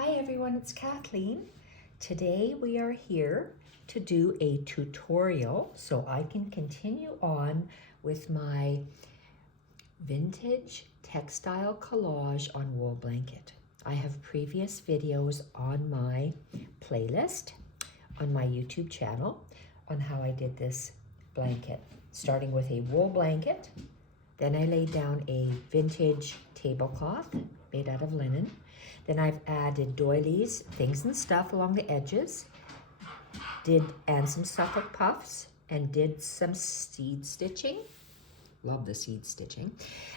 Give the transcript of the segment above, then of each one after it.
Hi everyone, it's Kathleen. Today we are here to do a tutorial so I can continue on with my vintage textile collage on wool blanket. I have previous videos on my playlist on my YouTube channel on how I did this blanket, starting with a wool blanket. Then I laid down a vintage tablecloth made out of linen. Then I've added doilies, things and stuff along the edges, and some Suffolk puffs, and did some seed stitching. Love the seed stitching.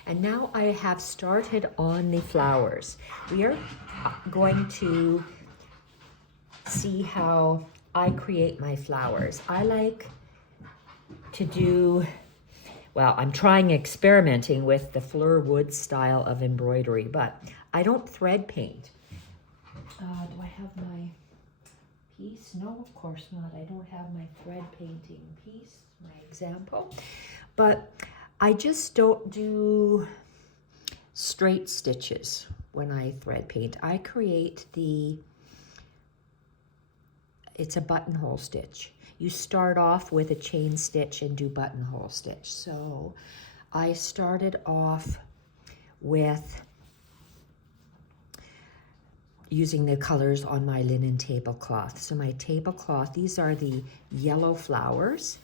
And now I have started on the flowers. We are going to see how I create my flowers. I like to do, well, I'm experimenting with the fleur wood style of embroidery, but I don't thread paint. Do I have my piece? No, of course not. I don't have my thread painting piece, my example. But I just don't do straight stitches when I thread paint. I create it's a buttonhole stitch. You start off with a chain stitch and do buttonhole stitch. So I started off with using the colors on my linen tablecloth. So my tablecloth, these are the yellow flowers.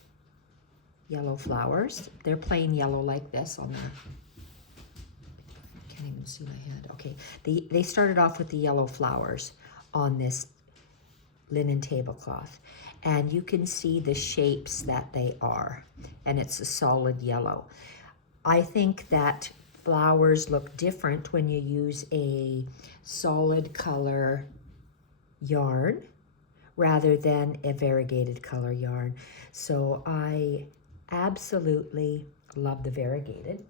Yellow flowers. They're plain yellow like this on there. Can't even see my head. Okay, they started off with the yellow flowers on this linen tablecloth. And you can see the shapes that they are. And it's a solid yellow. I think that flowers look different when you use a solid color yarn rather than a variegated color yarn. So I absolutely love the variegated.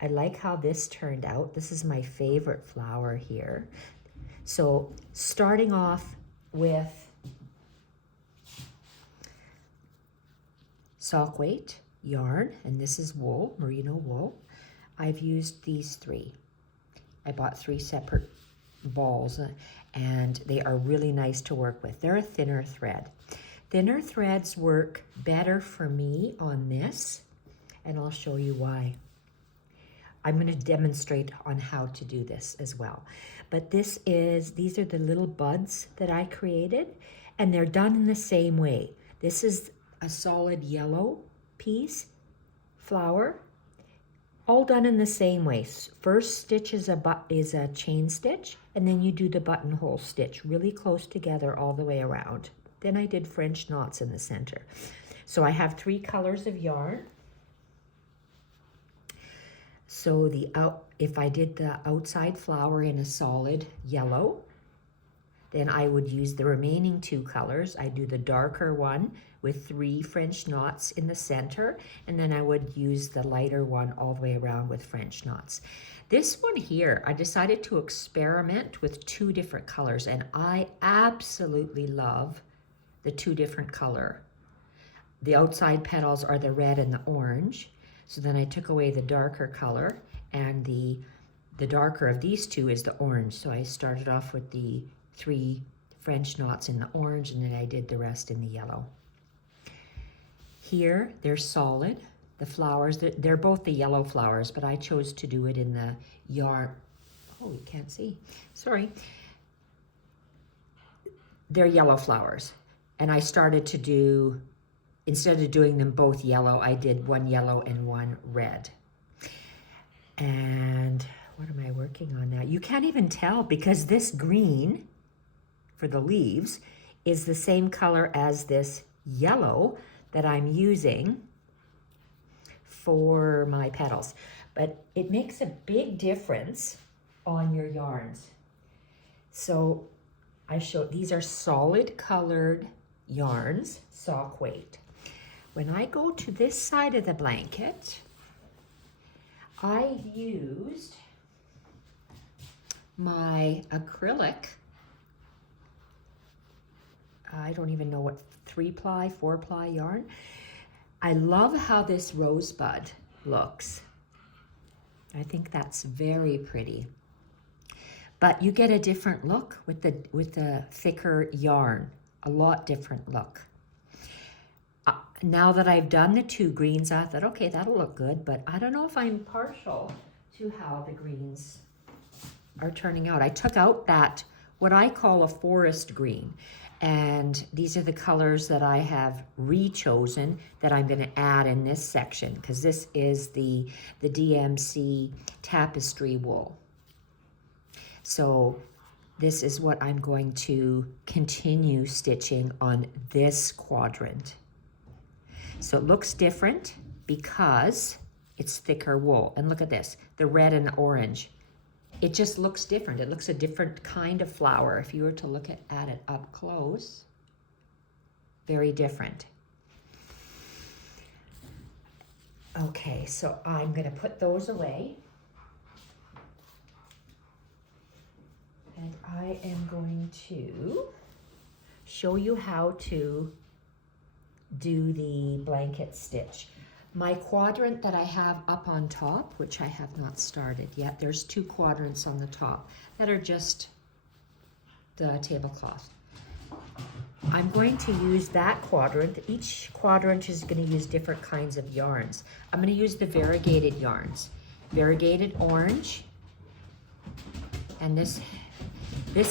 I like how this turned out. This is my favorite flower here. So starting off with sock weight yarn, and this is wool, merino wool. I've used these three. I bought 3 separate balls and they are really nice to work with. They're a thinner thread. Thinner threads work better for me on this, and I'll show you why. I'm going to demonstrate on how to do this as well. But these are the little buds that I created, and they're done in the same way. This is a solid yellow piece, flower, all done in the same way. First stitch is a chain stitch, and then you do the buttonhole stitch really close together all the way around. Then I did French knots in the center. So I have 3 colors of yarn. So if I did the outside flower in a solid yellow, then I would use the remaining 2 colors. I do the darker one with 3 French knots in the center, and then I would use the lighter one all the way around with French knots. This one here, I decided to experiment with 2 different colors, and I absolutely love the 2 different color. The outside petals are the red and the orange. So then I took away the darker color, and the darker of these 2 is the orange. So I started off with the 3 French knots in the orange, and then I did the rest in the yellow. Here, they're solid. The flowers, they're both the yellow flowers, but I chose to do it in the yarn. Oh, you can't see. Sorry. They're yellow flowers. And I started to do, instead of doing them both yellow, I did 1 yellow and 1 red. And what am I working on now? You can't even tell because this green for the leaves is the same color as this yellow that I'm using for my petals. But it makes a big difference on your yarns. So these are solid colored yarns, sock weight. When I go to this side of the blanket, I used my acrylic, I don't even know what, 3-ply, 4-ply yarn. I love how this rosebud looks. I think that's very pretty. But you get a different look with the thicker yarn, a lot different look. Now that I've done the 2 greens, I thought, okay, that'll look good, but I don't know if I'm partial to how the greens are turning out. I took out that, what I call a forest green, and these are the colors that I have re-chosen that I'm going to add in this section, because this is the DMC tapestry wool. So this is what I'm going to continue stitching on this quadrant. So it looks different because it's thicker wool. And look at this, the red and orange. It just looks different. It looks a different kind of flower. If you were to look at it up close, very different. Okay, so I'm gonna put those away. And I am going to show you how to do the blanket stitch. My quadrant that I have up on top, which I have not started yet, there's 2 quadrants on the top that are just the tablecloth. I'm going to use that quadrant. Each quadrant is going to use different kinds of yarns. I'm going to use the variegated yarns. Variegated orange, and this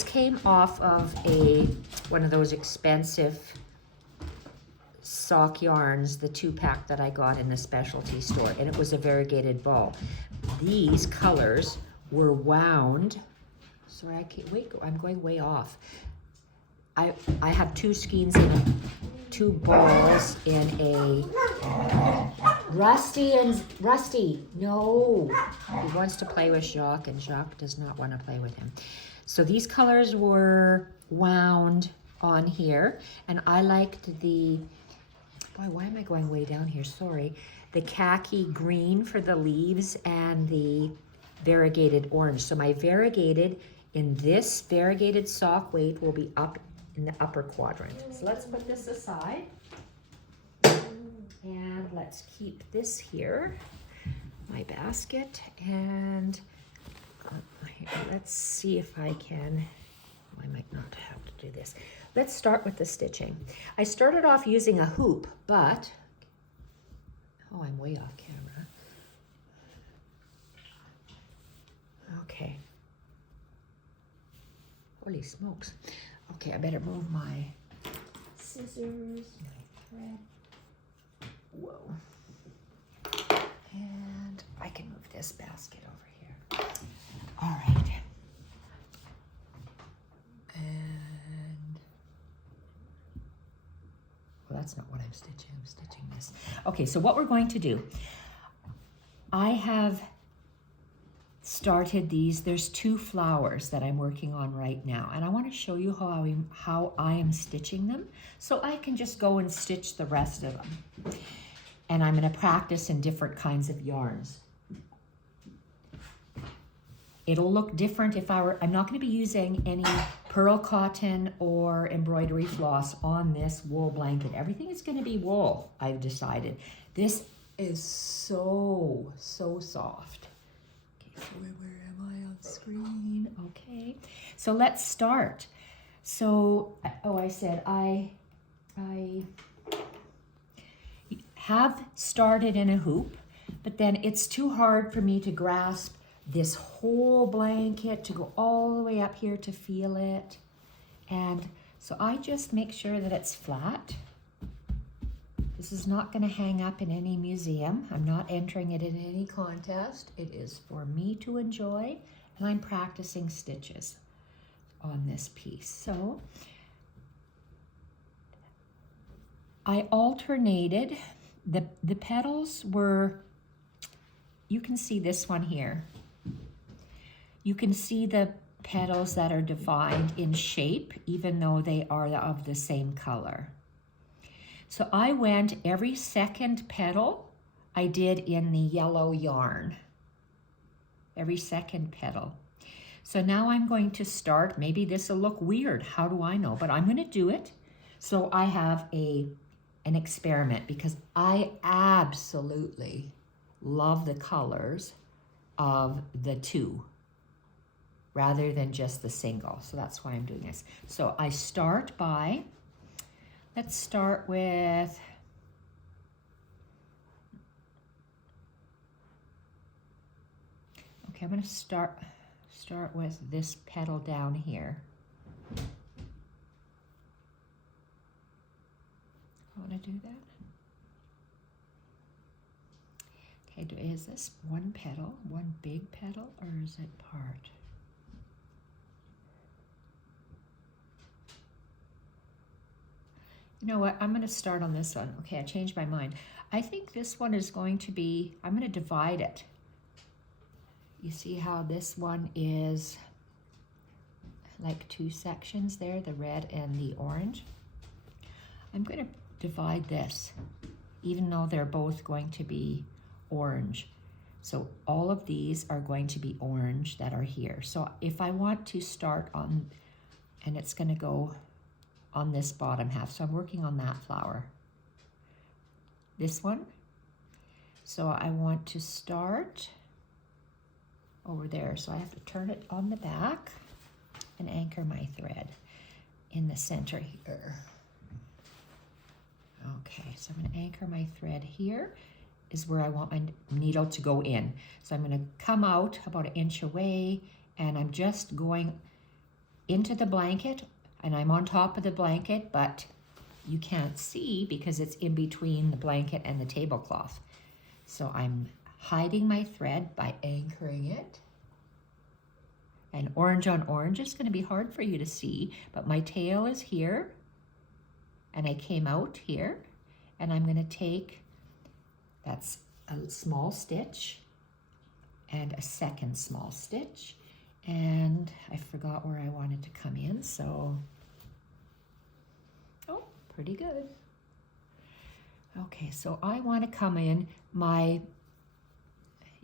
came off of one of those expensive sock yarns, the 2-pack that I got in the specialty store, and it was a variegated ball. These colors were wound. Sorry, I can't wait. I'm going way off. I have 2 skeins in 2 balls in a Rusty. No, he wants to play with Jacques, and Jacques does not want to play with him. So these colors were wound on here, and I liked the. Boy, why am I going way down here? Sorry. The khaki green for the leaves and the variegated orange. So my variegated in this variegated sock weight will be up in the upper quadrant. So let's put this aside. And let's keep this here, my basket. And let's see if I can, I might not have to do this. Let's start with the stitching. I started off using a hoop, but, oh, I'm way off camera. Okay. Holy smokes. Okay, I better move my scissors, my thread. Whoa. And I can move this basket over here. All right. That's not what I'm stitching. I'm stitching this. Okay, so what we're going to do, I have started these. There's 2 flowers that I'm working on right now, and I want to show you how I am stitching them, so I can just go and stitch the rest of them. And I'm going to practice in different kinds of yarns. It'll look different if I'm not going to be using any pearl cotton or embroidery floss on this wool blanket. Everything is going to be wool, I've decided. This is so soft. Okay, so where am I on screen? Okay, so let's start. So, I said I have started in a hoop, but then it's too hard for me to grasp this whole blanket, to go all the way up here to feel it. And so I just make sure that it's flat. This is not going to hang up in any museum. I'm not entering it in any contest. It is for me to enjoy, and I'm practicing stitches on this piece. So I alternated. The petals were, you can see this one here. You can see the petals that are defined in shape, even though they are of the same color. So I went every second petal I did in the yellow yarn. Every second petal. So now I'm going to start. Maybe this will look weird. How do I know? But I'm going to do it. So I have an experiment, because I absolutely love the colors of the 2. rather than just the single. So that's why I'm doing this. So I start by, let's start with, okay, I'm going to start with this petal down here. I want to do that. Okay, is this one petal, one big petal, or is it part? You know what, I'm going to start on this one. Okay, I changed my mind. I think this one is going to be, I'm going to divide it. You see how this one is like two sections there, the red and the orange? I'm going to divide this, even though they're both going to be orange. So all of these are going to be orange that are here. So if I want to start on, and it's going to go on this bottom half. So I'm working on that flower. This one. So I want to start over there. So I have to turn it on the back and anchor my thread in the center here. Okay, so I'm going to anchor my thread here is where I want my needle to go in. So I'm going to come out about 1 inch away, and I'm just going into the blanket, and I'm on top of the blanket, but you can't see because it's in between the blanket and the tablecloth. So I'm hiding my thread by anchoring it. And orange on orange is going to be hard for you to see, but my tail is here, and I came out here, and I'm going to take, that's a small stitch and a second small stitch, and I forgot where I wanted to come in, so, oh, pretty good. Okay, so I want to come in, my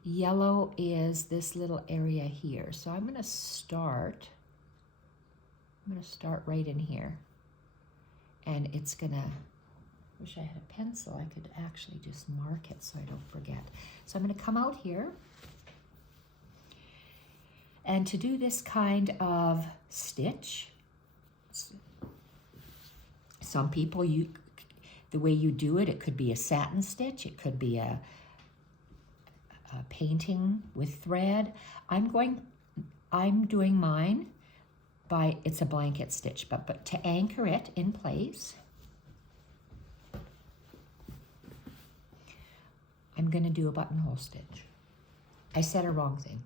yellow is this little area here, so I'm going to start right in here, and it's going to, wish I had a pencil, I could actually just mark it so I don't forget. So I'm going to come out here. And to do this kind of stitch, some people, the way you do it, it could be a satin stitch, it could be a painting with thread. I'm doing mine by, it's a blanket stitch, but to anchor it in place, I'm going to do a buttonhole stitch. I said a wrong thing.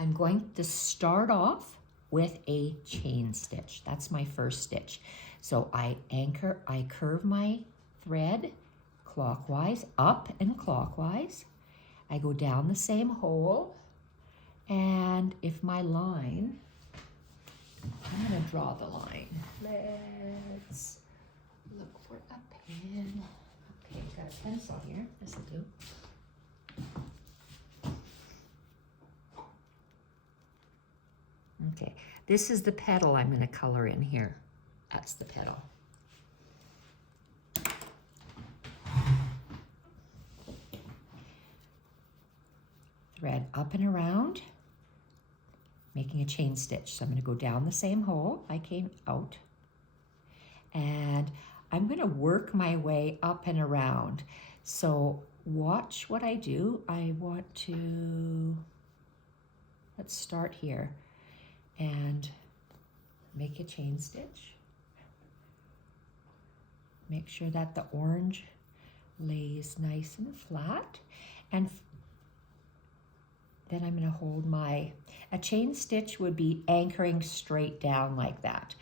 I'm going to start off with a chain stitch. That's my first stitch. So I curve my thread clockwise, up and clockwise. I go down the same hole, and if my line, I'm going to draw the line. Let's look for a pen. Okay, got a pencil here. This will do. Okay, this is the petal I'm going to color in here. That's the petal. Thread up and around, making a chain stitch. So I'm going to go down the same hole I came out, and I'm going to work my way up and around. So watch what I do. I want to, let's start here and make a chain stitch. Make sure that the orange lays nice and flat, and then I'm going to hold a chain stitch would be anchoring straight down like that.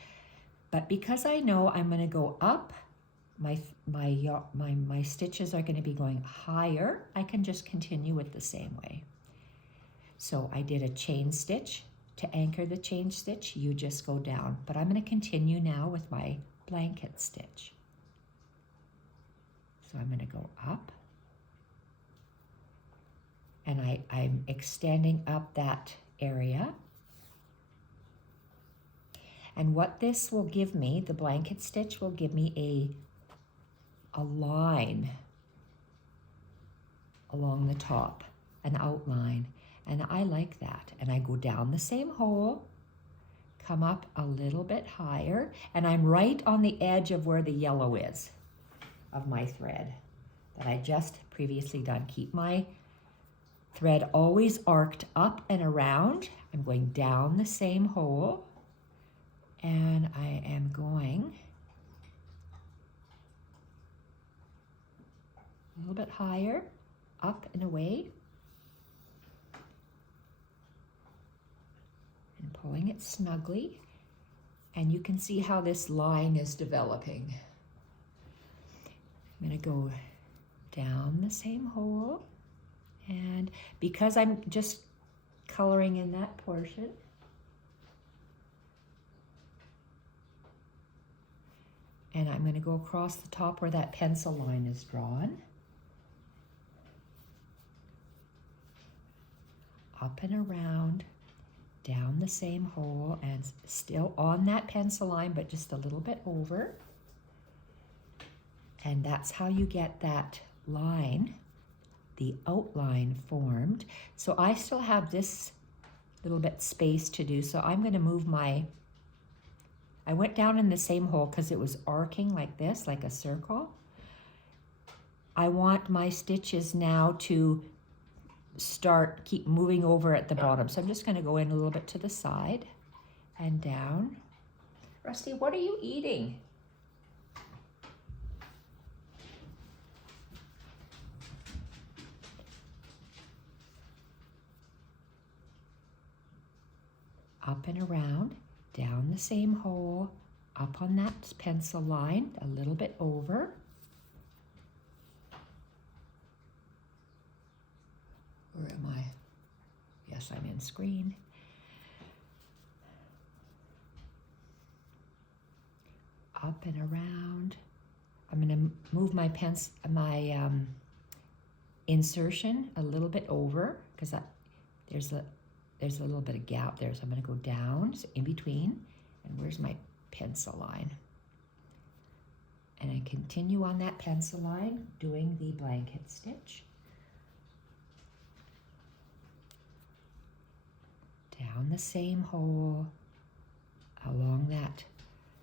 But because I know I'm going to go up, my stitches are going to be going higher, I can just continue with the same way. So I did a chain stitch. To anchor the chain stitch, you just go down. But I'm going to continue now with my blanket stitch. So I'm going to go up, and I'm extending up that area. And what this will give me, the blanket stitch will give me a line along the top, an outline. And I like that. And I go down the same hole, come up a little bit higher, and I'm right on the edge of where the yellow is of my thread that I just previously done. Keep my thread always arced up and around. I'm going down the same hole, and I am going a little bit higher, up and away, and pulling it snugly. And you can see how this line is developing. I'm going to go down the same hole, and because I'm just coloring in that portion, and I'm going to go across the top where that pencil line is drawn, up and around, down the same hole, and still on that pencil line, but just a little bit over. And that's how you get that line, the outline formed. So I still have this little bit space to do, so I'm going to move I went down in the same hole because it was arcing like this, like a circle. I want my stitches now to keep moving over at the bottom. So I'm just going to go in a little bit to the side and down. Rusty, what are you eating? Up and around, down the same hole, up on that pencil line, a little bit over. Where am I? Yes, I'm in screen. Up and around. I'm going to move my insertion a little bit over because there's a little bit of gap there. So I'm going to go down, so in between. And where's my pencil line? And I continue on that pencil line doing the blanket stitch. Down the same hole, along that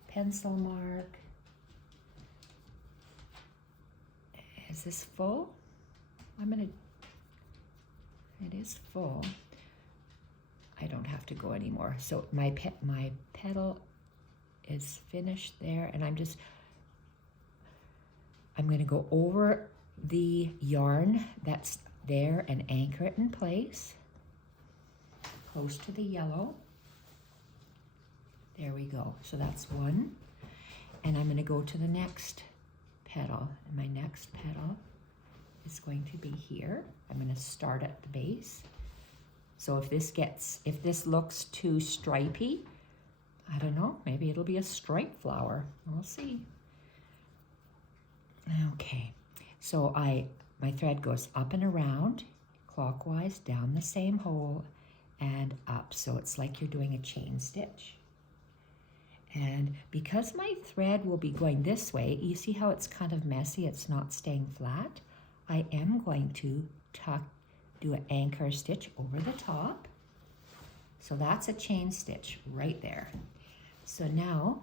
pencil mark. Is this full? It is full. I don't have to go anymore. So my petal is finished there, and I'm going to go over the yarn that's there and anchor it in place. Close to the yellow. There we go. So that's one. And I'm going to go to the next petal. And my next petal is going to be here. I'm going to start at the base. So if this looks too stripy, I don't know, maybe it'll be a stripe flower. We'll see. Okay. So my thread goes up and around, clockwise, down the same hole, and up. So it's like you're doing a chain stitch. And because my thread will be going this way, you see how it's kind of messy, it's not staying flat. I am going to do an anchor stitch over the top. So that's a chain stitch right there. So now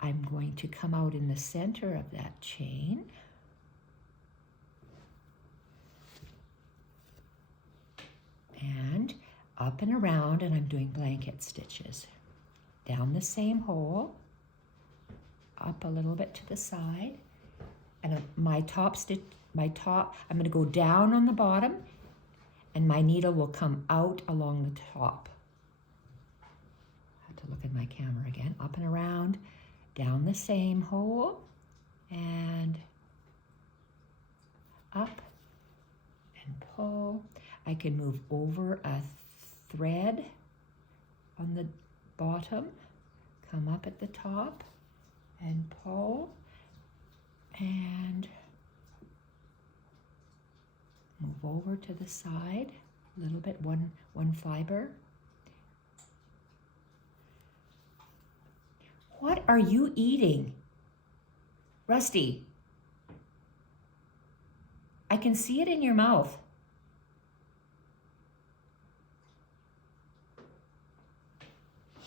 I'm going to come out in the center of that chain. And up and around, and I'm doing blanket stitches. Down the same hole, up a little bit to the side, and my top, I'm going to go down on the bottom, and my needle will come out along the top. I have to look at my camera again. Up and around, down the same hole, and up and pull. I can move over a thread on the bottom, come up at the top and pull, and move over to the side a little bit, one fiber. What are you eating? Rusty, I can see it in your mouth.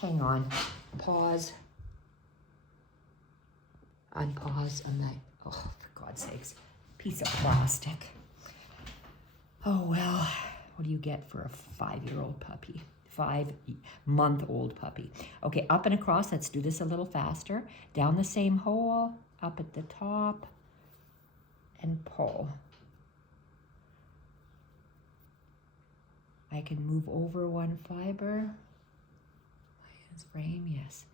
Hang on. pause, unpause on that, oh, for God's sakes, piece of plastic. Oh, well, what do you get for a 5-year-old puppy? 5-month-old puppy. Okay, up and across. Let's do this a little faster. Down the same hole, up at the top, and pull. I can move over one fiber. Lion's frame, yes.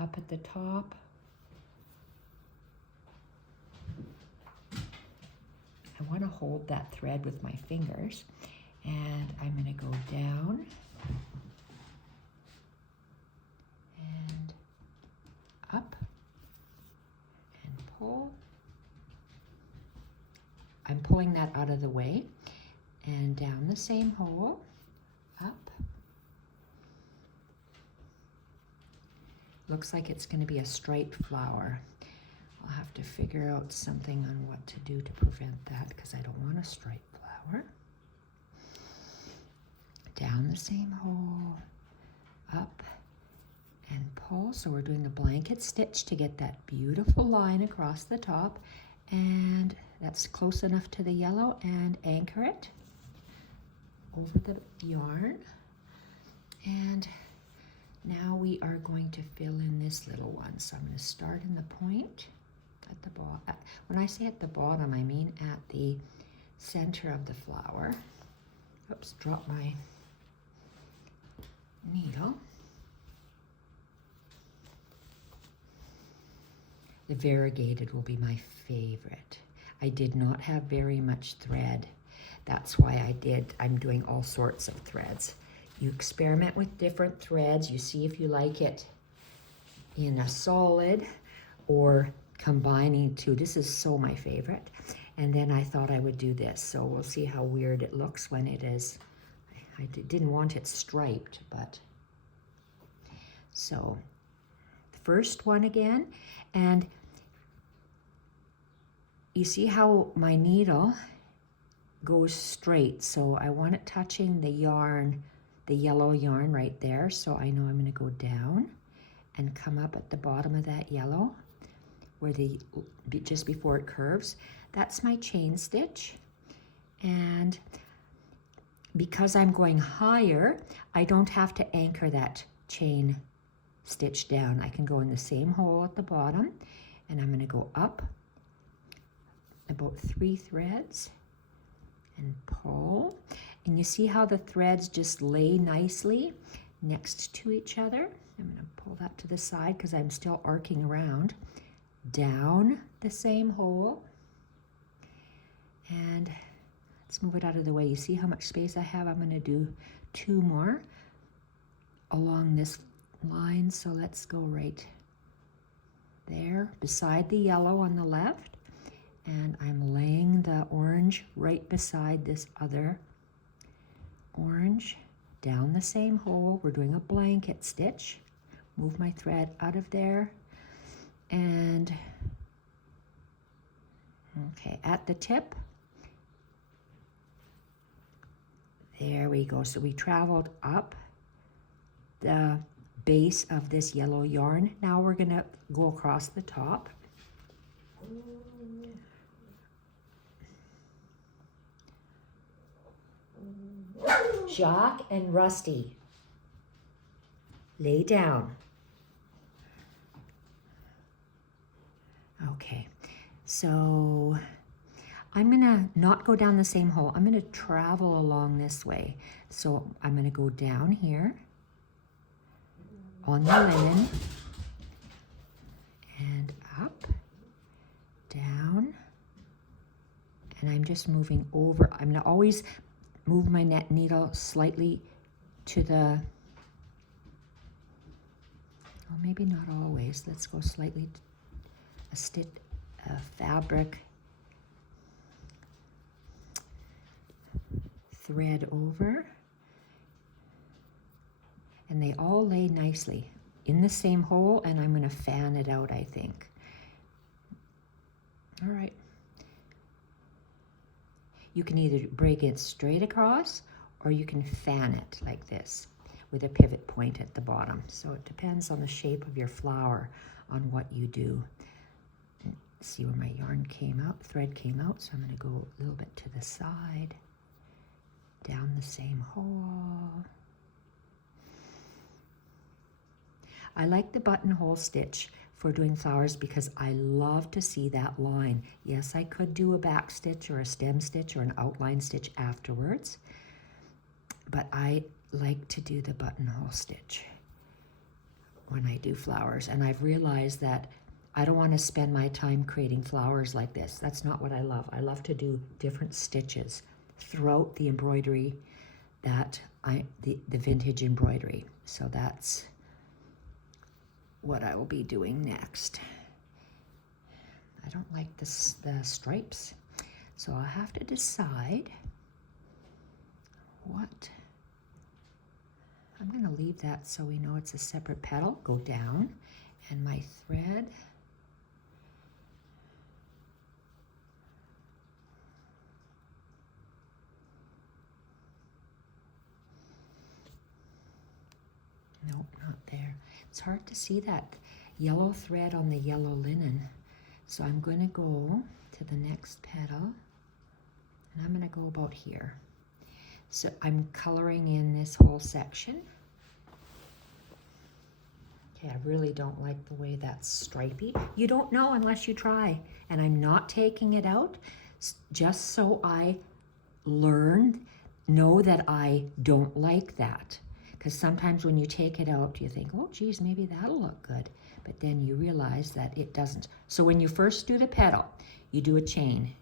Up at the top. I want to hold that thread with my fingers, and I'm going to go down and up and pull. I'm pulling that out of the way and down the same hole, up. Looks like it's going to be a striped flower. I'll have to figure out something on what to do to prevent that because I don't want a striped flower. Down the same hole, up and pull. So we're doing a blanket stitch to get that beautiful line across the top, and that's close enough to the yellow, and anchor it over the yarn. And now we are going to fill in this little one. So I'm going to start in the point at the bottom. When I say at the bottom, I mean at the center of the flower. Oops, drop my needle. The variegated will be my favorite. I did not have very much thread. That's why I'm doing all sorts of threads. You experiment with different threads. You see if you like it in a solid or combining two. This is so my favorite. And then I thought I would do this. So we'll see how weird it looks when it is. I didn't want it striped, but. So first one again. And you see how my needle goes straight. So I want it touching the yarn, the yellow yarn right there. So I know I'm going to go down and come up at the bottom of that yellow where just before it curves. That's my chain stitch. And because I'm going higher, I don't have to anchor that chain stitch down. I can go in the same hole at the bottom, and I'm going to go up about 3 threads and pull. And you see how the threads just lay nicely next to each other? I'm going to pull that to the side because I'm still arcing around. Down the same hole, and let's move it out of the way. You see how much space I have? I'm going to do 2 more along this line. So let's go right there beside the yellow on the left, and I'm laying the orange right beside this other orange. Down the same hole, we're doing a blanket stitch. Move my thread out of there. And, okay, at the tip, there we go. So we traveled up the base of this yellow yarn. Now we're gonna go across the top. Jacques and Rusty, lay down. Okay, so I'm gonna not go down the same hole. I'm gonna travel along this way. So I'm gonna go down here on the linen and up, down, and I'm just moving over. I'm gonna always move my needle slightly to the, oh, maybe not always. Let's go slightly a fabric thread over, and they all lay nicely in the same hole, and I'm going to fan it out, I think. All right. You can either break it straight across or you can fan it like this. with a pivot point at the bottom. So it depends on the shape of your flower on what you do. See where my yarn came out, thread came out, so I'm going to go a little bit to the side, down the same hole. I like the buttonhole stitch for doing flowers because I love to see that line. Yes, I could do a back stitch or a stem stitch or an outline stitch afterwards, but I like to do the buttonhole stitch when I do flowers. And I've realized that I don't want to spend my time creating flowers like this. That's not what I love. I love to do different stitches throughout the embroidery, the vintage embroidery. So that's what I will be doing next. I don't like the stripes, so I'll have to decide what. I'm going to leave that so we know it's a separate petal. Go down, and my thread. Nope, not there. It's hard to see that yellow thread on the yellow linen. So I'm going to go to the next petal, and I'm going to go about here. So I'm coloring in this whole section. Okay, I really don't like the way that's stripy. You don't know unless you try. And I'm not taking it out just so I know that I don't like that. Because sometimes when you take it out, you think, oh, geez, maybe that'll look good. But then you realize that it doesn't. So when you first do the petal, you do a chain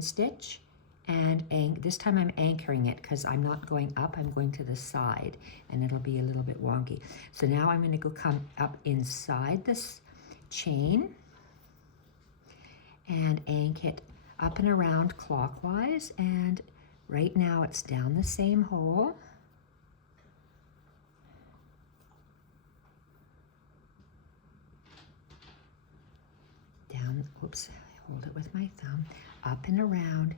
stitch, and this time I'm anchoring it because I'm not going up, I'm going to the side, and it'll be a little bit wonky. So now I'm going to come up inside this chain and anchor it up and around clockwise, and right now it's down the same hole. Down, oops, I hold it with my thumb, up and around.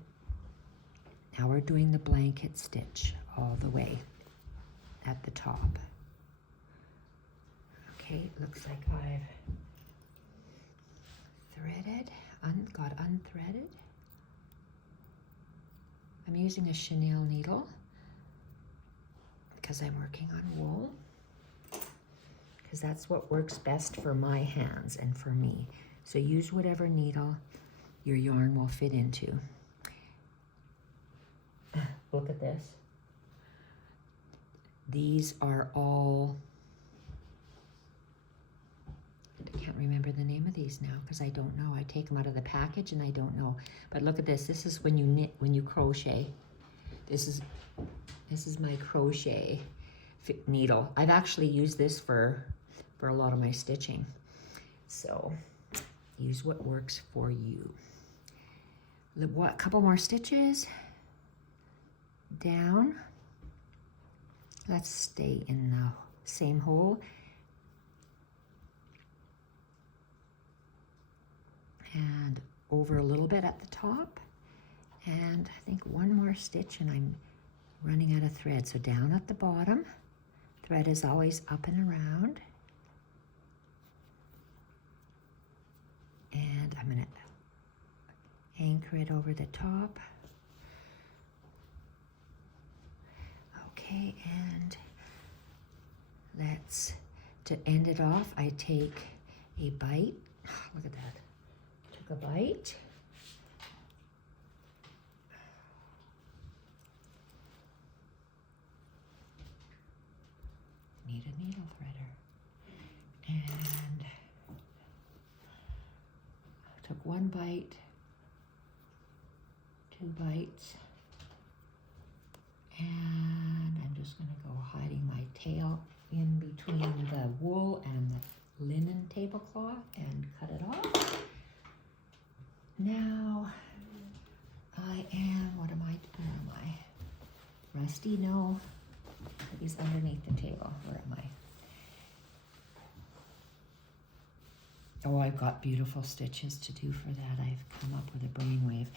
Now we're doing the blanket stitch all the way at the top. Okay, it looks like I've threaded, got unthreaded. I'm using a chenille needle because I'm working on wool, because that's what works best for my hands and for me. So use whatever needle your yarn will fit into. Look at this. These are all, I can't remember the name of these now because I don't know. I take them out of the package and I don't know. But look at this. This is when you knit, when you crochet. This is my crochet needle. I've actually used this for a lot of my stitching. So use what works for you. A couple more stitches. Down. Let's stay in the same hole. And over a little bit at the top. And I think one more stitch and I'm running out of thread. So down at the bottom. Thread is always up and around. And I'm going to anchor it over the top. Okay, and to end it off, I take a bite. Look at that. Took a bite. Need a needle threader. And took one bite, 2 bites, and I'm just going to go hiding my tail in between the wool and the linen tablecloth and cut it off. Now what am I? Rusty? No, he's underneath the table. Where am I? Oh, I've got beautiful stitches to do for that. I've come up with a brainwave.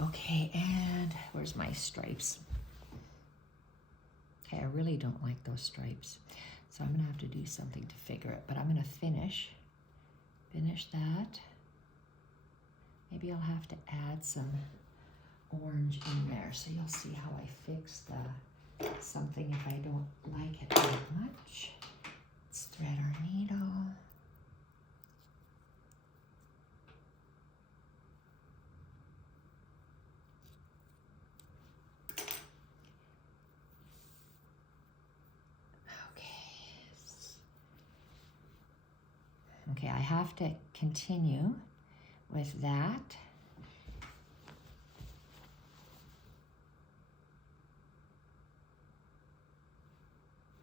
Okay, and where's my stripes? Okay, I really don't like those stripes. So I'm gonna have to do something to figure it, but I'm gonna finish that. Maybe I'll have to add some orange in there, so you'll see how I fix something if I don't like it that much. Let's thread our needle. Okay, I have to continue with that.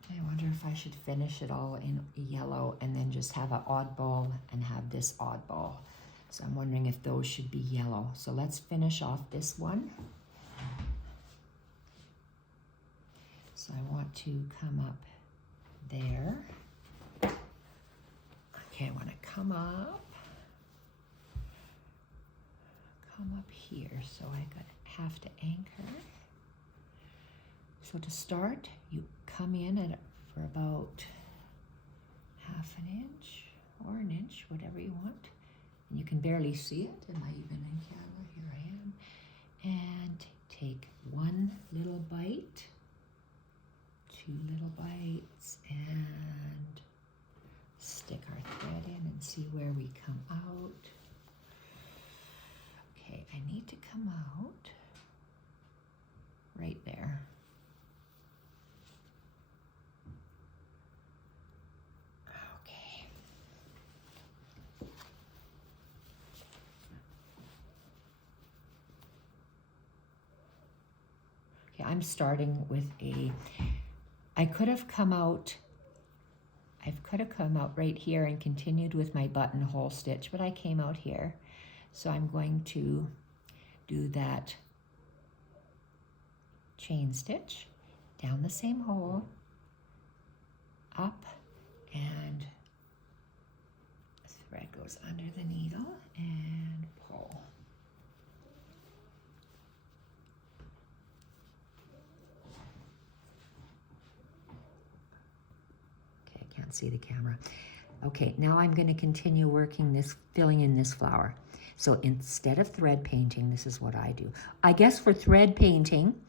I wonder if I should finish it all in yellow and then just have an oddball and have this oddball. So I'm wondering if those should be yellow. So let's finish off this one. So I want to come up there. Okay, I want to come up here. So I have to anchor. So to start, you come in for about half an inch or an inch, whatever you want. And you can barely see it. Am I even in camera? Here I am. And take one little bite, two little bites, and stick our thread in and see where we come out. Okay, I need to come out right there. I'm starting with I could have come out right here and continued with my buttonhole stitch, but I came out here. So I'm going to do that chain stitch down the same hole, up, and thread goes under the needle and pull. Can't see the camera. Okay, now I'm going to continue working this, filling in this flower. So instead of thread painting, this is what I do. I guess for thread painting,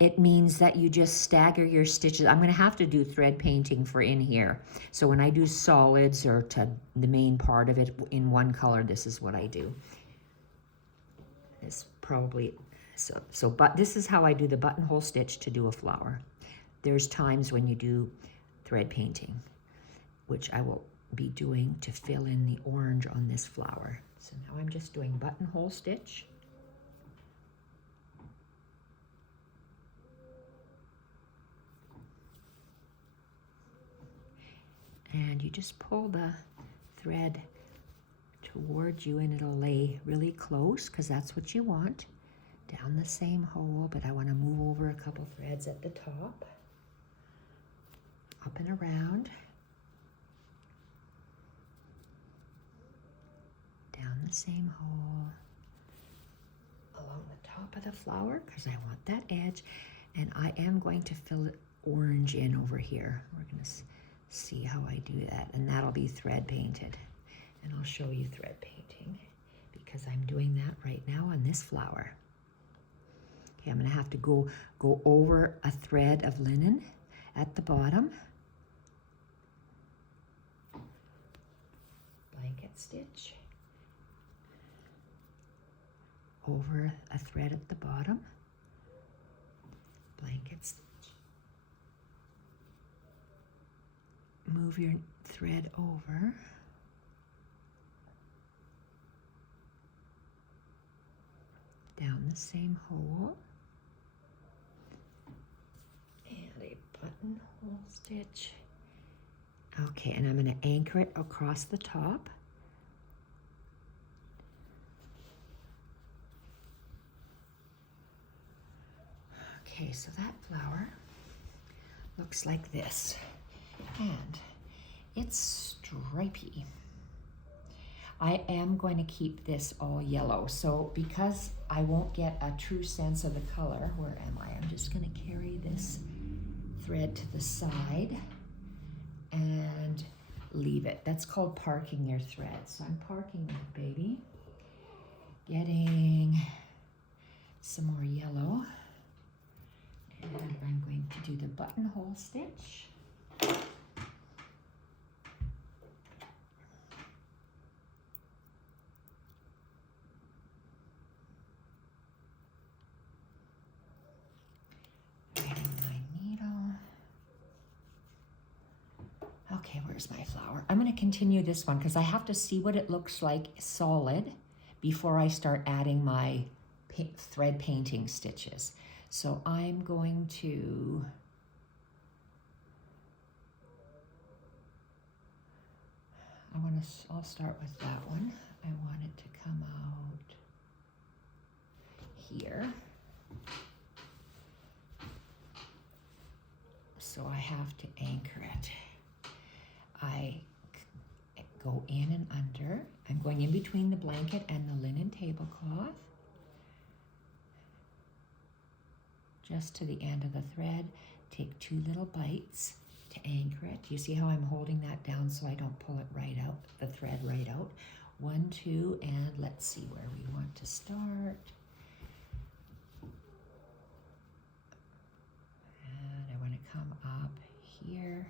it means that you just stagger your stitches. I'm going to have to do thread painting for in here. So when I do solids or to the main part of it in one color, this is what I do. It's probably, but this is how I do the buttonhole stitch to do a flower. There's times when you do thread painting, which I will be doing to fill in the orange on this flower. So now I'm just doing buttonhole stitch. And you just pull the thread towards you and it'll lay really close because that's what you want. Down the same hole, but I want to move over a couple threads at the top. Up and around. Down the same hole. Along the top of the flower because I want that edge. And I am going to fill it orange in over here. We're going to see how I do that. And that'll be thread painted. And I'll show you thread painting because I'm doing that right now on this flower. Okay, I'm going to have to go over a thread of linen at the bottom. Blanket stitch. Over a thread at the bottom. Blanket stitch. Move your thread over. Down the same hole. And a buttonhole stitch. Okay, and I'm going to anchor it across the top. Okay, so that flower looks like this. And it's stripy. I am going to keep this all yellow. So because I won't get a true sense of the color, where am I? I'm just going to carry this thread to the side and leave it. That's called parking your thread. So I'm parking that baby. Getting some more yellow. And I'm going to do the buttonhole stitch. Okay, where's my flower? I'm going to continue this one because I have to see what it looks like solid before I start adding my thread painting stitches. So I'm going to I'll start with that one. I want it to come out here. So I have to anchor it. I go in and under. I'm going in between the blanket and the linen tablecloth, just to the end of the thread. Take 2 little bites to anchor it. You see how I'm holding that down so I don't pull it right out, the thread right out. 1, 2, and let's see where we want to start. And I want to come up here.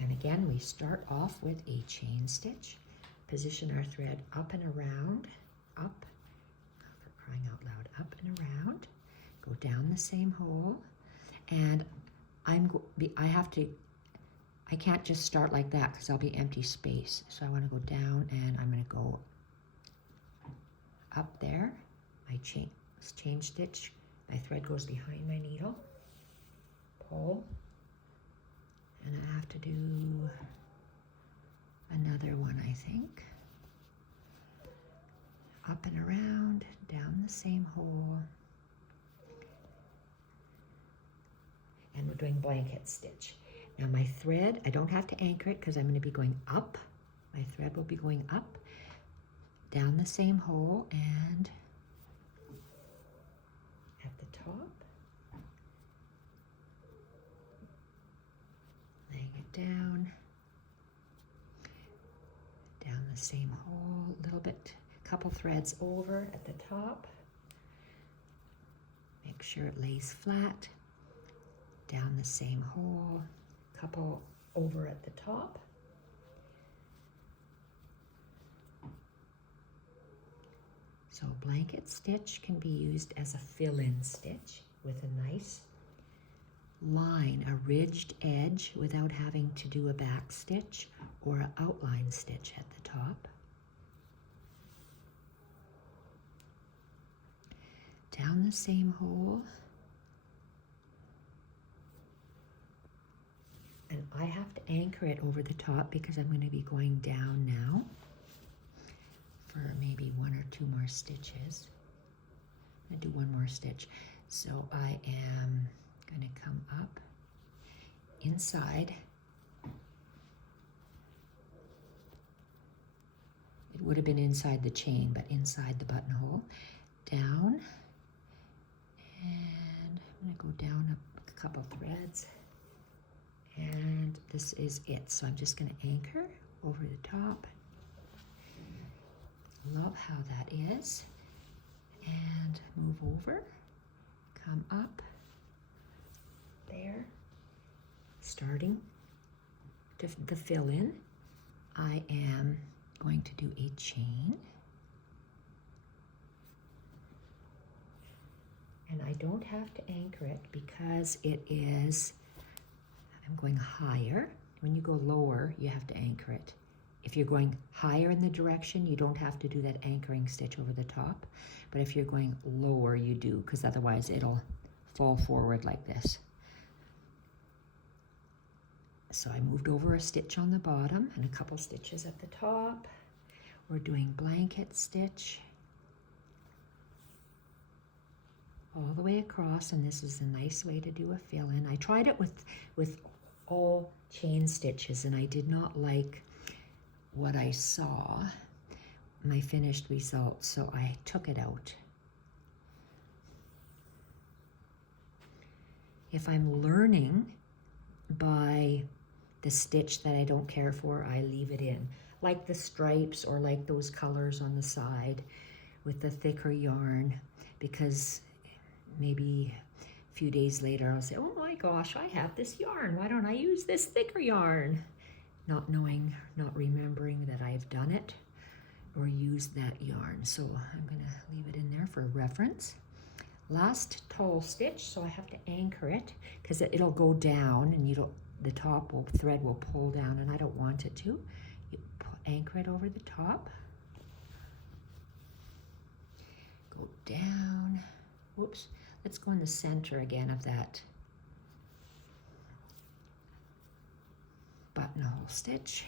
And again, we start off with a chain stitch. Position our thread up and around, up, for crying out loud, up and around. Go down the same hole, and I can't just start like that because I'll be empty space. So I want to go down, and I'm going to go up there. I chain stitch. My thread goes behind my needle. Pull. And I have to do another one, I think. Up and around, down the same hole. And we're doing blanket stitch. Now my thread, I don't have to anchor it because I'm going to be going up. My thread will be going up, down the same hole, and at the top. Laying it down the same hole, a little bit, couple threads over at the top. Make sure it lays flat, down the same hole, couple over at the top. So blanket stitch can be used as a fill-in stitch with a nice line, a ridged edge without having to do a back stitch or an outline stitch at the top. Down the same hole. And I have to anchor it over the top because I'm going to be going down now for maybe 1 or 2 more stitches. I'm going to do 1 more stitch. So I am going to come up inside. It would have been inside the chain, but inside the buttonhole. Down, and I'm going to go down a couple threads, and this is it. So I'm just going to anchor over the top. Love how that is. And move over, come up. There, starting the fill in, I am going to do a chain, and I don't have to anchor it because it is, I'm going higher. When you go lower, you have to anchor it. If you're going higher in the direction, you don't have to do that anchoring stitch over the top, but if you're going lower, you do, because otherwise it'll fall forward like this. So I moved over a stitch on the bottom and a couple stitches at the top. We're doing blanket stitch all the way across, and this is a nice way to do a fill-in. I tried it with all chain stitches, and I did not like what I saw, my finished result, so I took it out. If I'm learning by the stitch that I don't care for, I leave it in. Like the stripes or like those colors on the side with the thicker yarn, because maybe a few days later I'll say, oh my gosh, I have this yarn. Why don't I use this thicker yarn? Not knowing, not remembering that I've done it or used that yarn. So I'm gonna leave it in there for reference. Last toe stitch, so I have to anchor it because it'll go down and the thread will pull down, and I don't want it to. You anchor it over the top. Go down. Whoops. Let's go in the center again of that buttonhole stitch.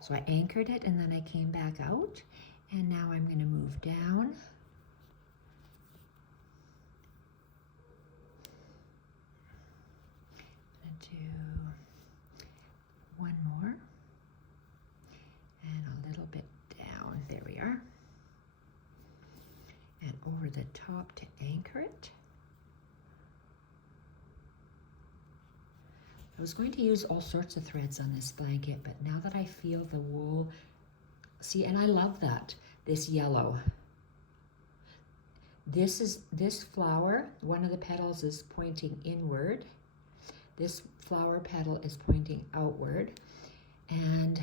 So I anchored it and then I came back out, and now I'm going to move down. I'm going to do one more and a little bit down. There we are. And over the top to anchor it. I was going to use all sorts of threads on this blanket, but now that I feel the wool, see, and I love that, this yellow. This flower, one of the petals is pointing inward. This flower petal is pointing outward. And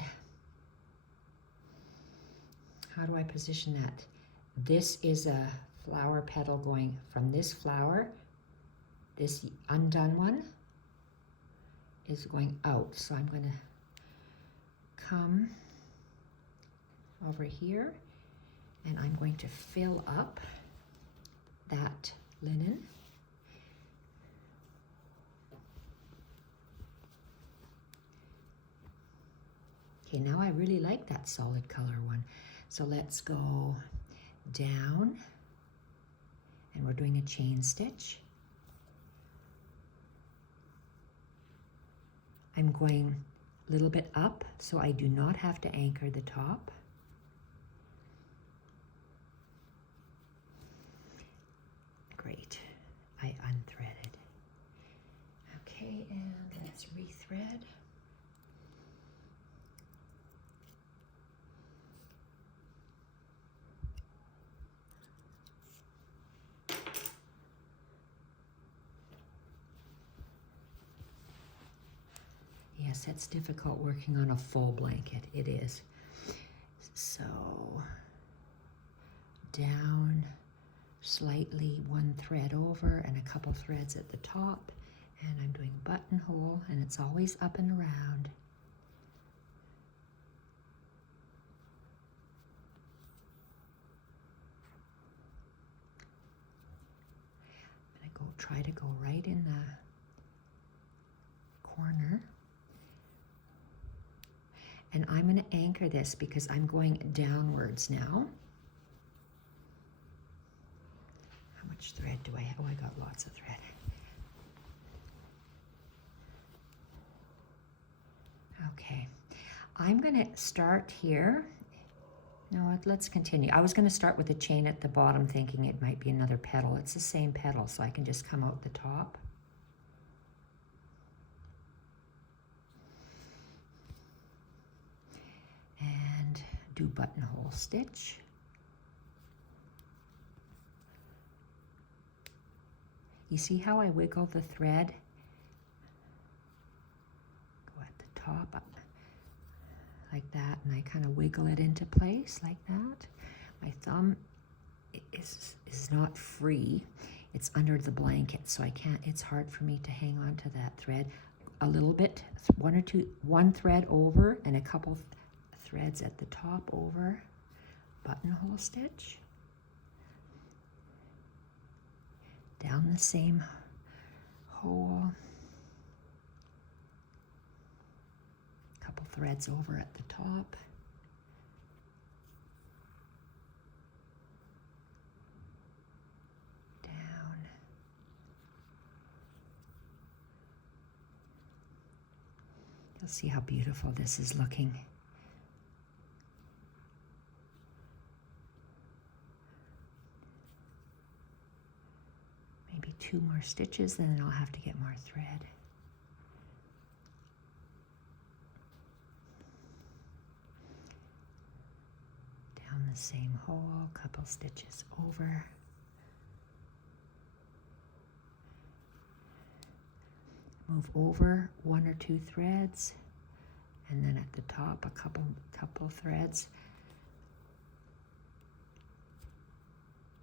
how do I position that? This is a flower petal going from this flower. This undone one is going out. So I'm going to come over here and I'm going to fill up that linen. Okay, now I really like that solid color one. So let's go down, and we're doing a chain stitch. I'm going a little bit up so I do not have to anchor the top. Great, I unthreaded. Okay, and let's rethread. Yes, it's difficult working on a full blanket. It is. So down slightly, one thread over and a couple threads at the top, and I'm doing buttonhole, and it's always up and around. I'm gonna try to go right in the corner. And I'm going to anchor this because I'm going downwards now. How much thread do I have? Oh, I got lots of thread. Okay, I'm going to start here. No, let's continue. I was going to start with a chain at the bottom thinking it might be another petal. It's the same petal, so I can just come out the top. And do buttonhole stitch. You see how I wiggle the thread? Go at the top up like that, and I kind of wiggle it into place like that. My thumb is not free. It's under the blanket, so I can't, it's hard for me to hang on to that thread. A little bit, one thread over and a couple threads at the top over, buttonhole stitch, down the same hole, couple threads over at the top, down, you'll see how beautiful this is looking. Maybe 2 more stitches, and then I'll have to get more thread. Down the same hole, couple stitches over. Move over 1 or 2 threads, and then at the top a couple threads.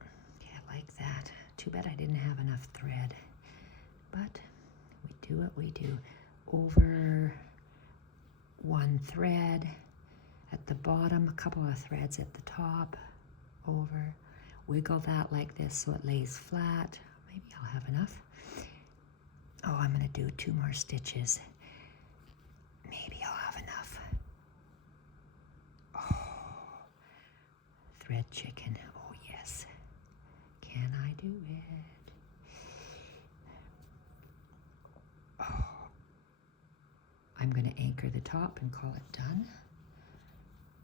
Okay, I like that. Too bad I didn't have enough thread, but we do what we do. Over 1 thread at the bottom, a couple of threads at the top, over. Wiggle that like this so it lays flat. Maybe I'll have enough. Oh, I'm going to do 2 more stitches. Maybe I'll have enough. Oh, thread chicken. Oh, yes. Can I do it? Oh, I'm going to anchor the top and call it done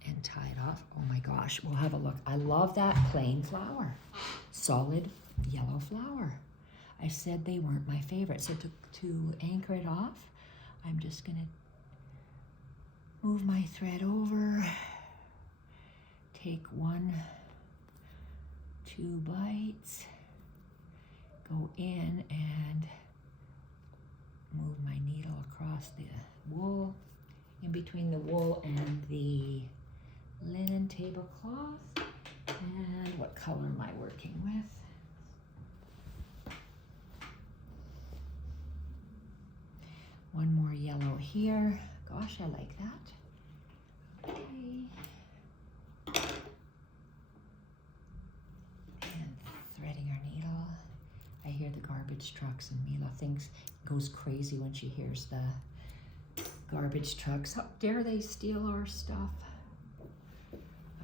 and tie it off. Oh my gosh, we'll have a look. I love that plain flower, solid yellow flower. I said they weren't my favorite. So to anchor it off, I'm just gonna move my thread over, take 1, 2 bites, go in and move my needle across the wool, in between the wool and the linen tablecloth. And what color am I working with? One more yellow here. Gosh, I like that. Okay. And threading our needle. I hear the garbage trucks, and Mila goes crazy when she hears the garbage trucks. How dare they steal our stuff?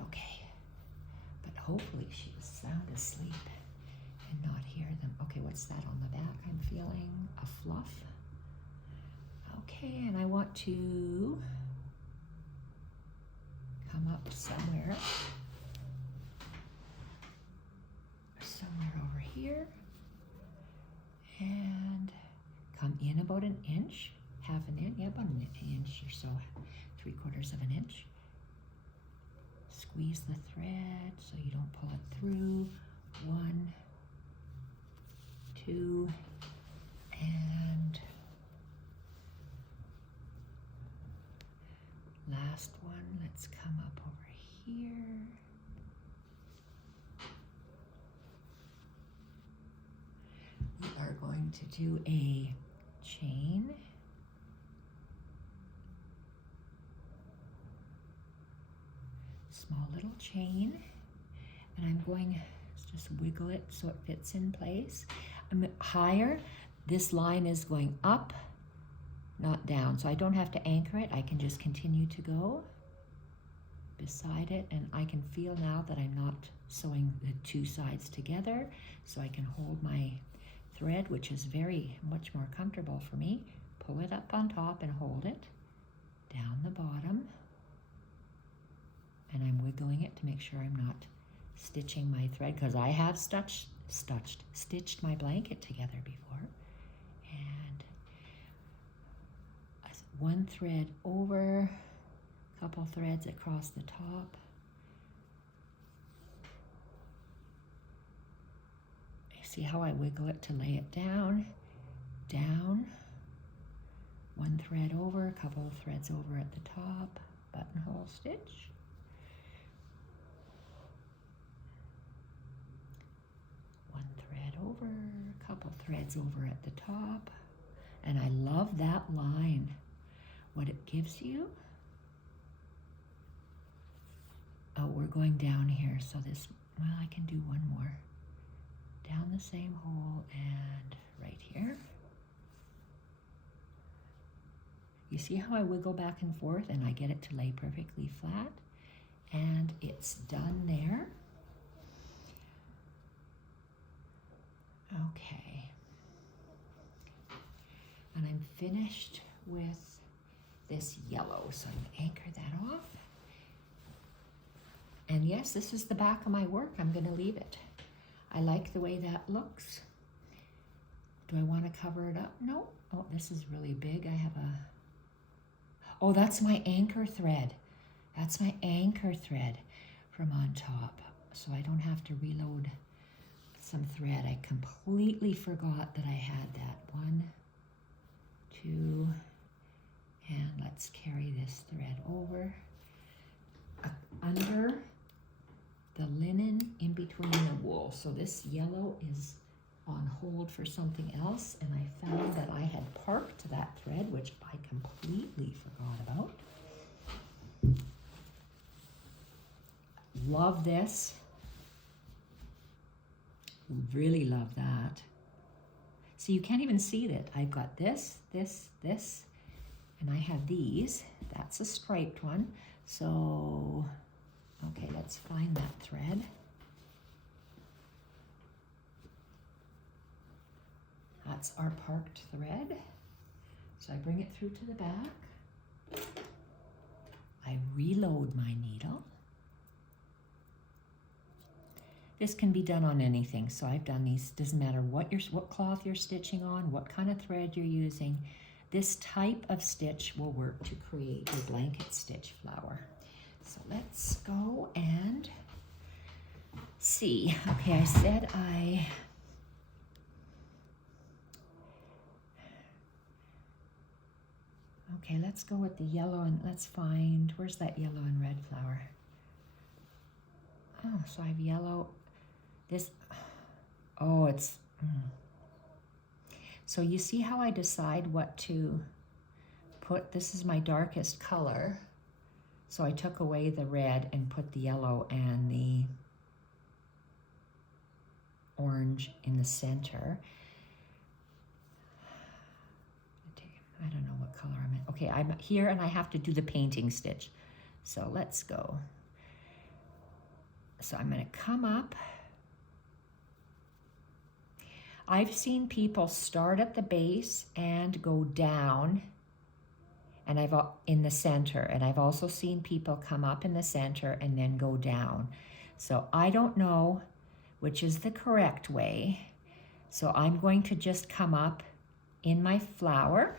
Okay. But hopefully she was sound asleep and not hear them. Okay, what's that on the back? I'm feeling a fluff. Okay, and I want to come up somewhere over here, and come in about an inch, half an inch, yeah, about an inch or so, 3/4 of an inch. Squeeze the thread so you don't pull it through. 1, 2, and last one. Let's come up over here. We are going to do a chain. Small little chain. And I'm going to just wiggle it so it fits in place. I'm higher. This line is going up, not down. So I don't have to anchor it. I can just continue to go beside it, and I can feel now that I'm not sewing the 2 sides together, so I can hold my thread, which is very much more comfortable for me. Pull it up on top and hold it down the bottom, and I'm wiggling it to make sure I'm not stitching my thread, because I have stitched my blanket together before. And 1 thread over, couple threads across the top. See how I wiggle it to lay it down, down, 1 thread over, a couple of threads over at the top, buttonhole stitch. One thread over, a couple threads over at the top. And I love that line, what it gives you. Oh, we're going down here, so this, well, I can do 1 more. Down the same hole and right here. You see how I wiggle back and forth and I get it to lay perfectly flat? And it's done there. Okay. And I'm finished with this yellow, so I'm gonna anchor that off. And yes, this is the back of my work. I'm gonna leave it. I like the way that looks. Do I want to cover it up? No. Oh, this is really big. I have a, oh, that's my anchor thread. That's my anchor thread from on top. So I don't have to reload some thread. I completely forgot that I had that. 1, 2, and let's carry this thread over under the linen in between the wool. So this yellow is on hold for something else, and I found that I had parked that thread, which I completely forgot about. Love this. Really love that. So you can't even see that. I've got this, this, this, and I have these. That's a striped one. So, okay, let's find that thread. That's our parked thread. So I bring it through to the back. I reload my needle. This can be done on anything. So I've done these, doesn't matter what cloth you're stitching on, what kind of thread you're using. This type of stitch will work to create a blanket stitch flower. So let's go and see. Okay, I said okay, let's go with the yellow and let's find, where's that yellow and red flower? Oh, so I have yellow, this, oh, it's, So you see how I decide what to put? This is my darkest color. So I took away the red and put the yellow and the orange in the center. I don't know what color I'm in. Okay, I'm here and I have to do the painting stitch. So let's go. So I'm going to come up. I've seen people start at the base and go down, and in the center, and I've also seen people come up in the center and then go down. So I don't know which is the correct way. So I'm going to just come up in my flower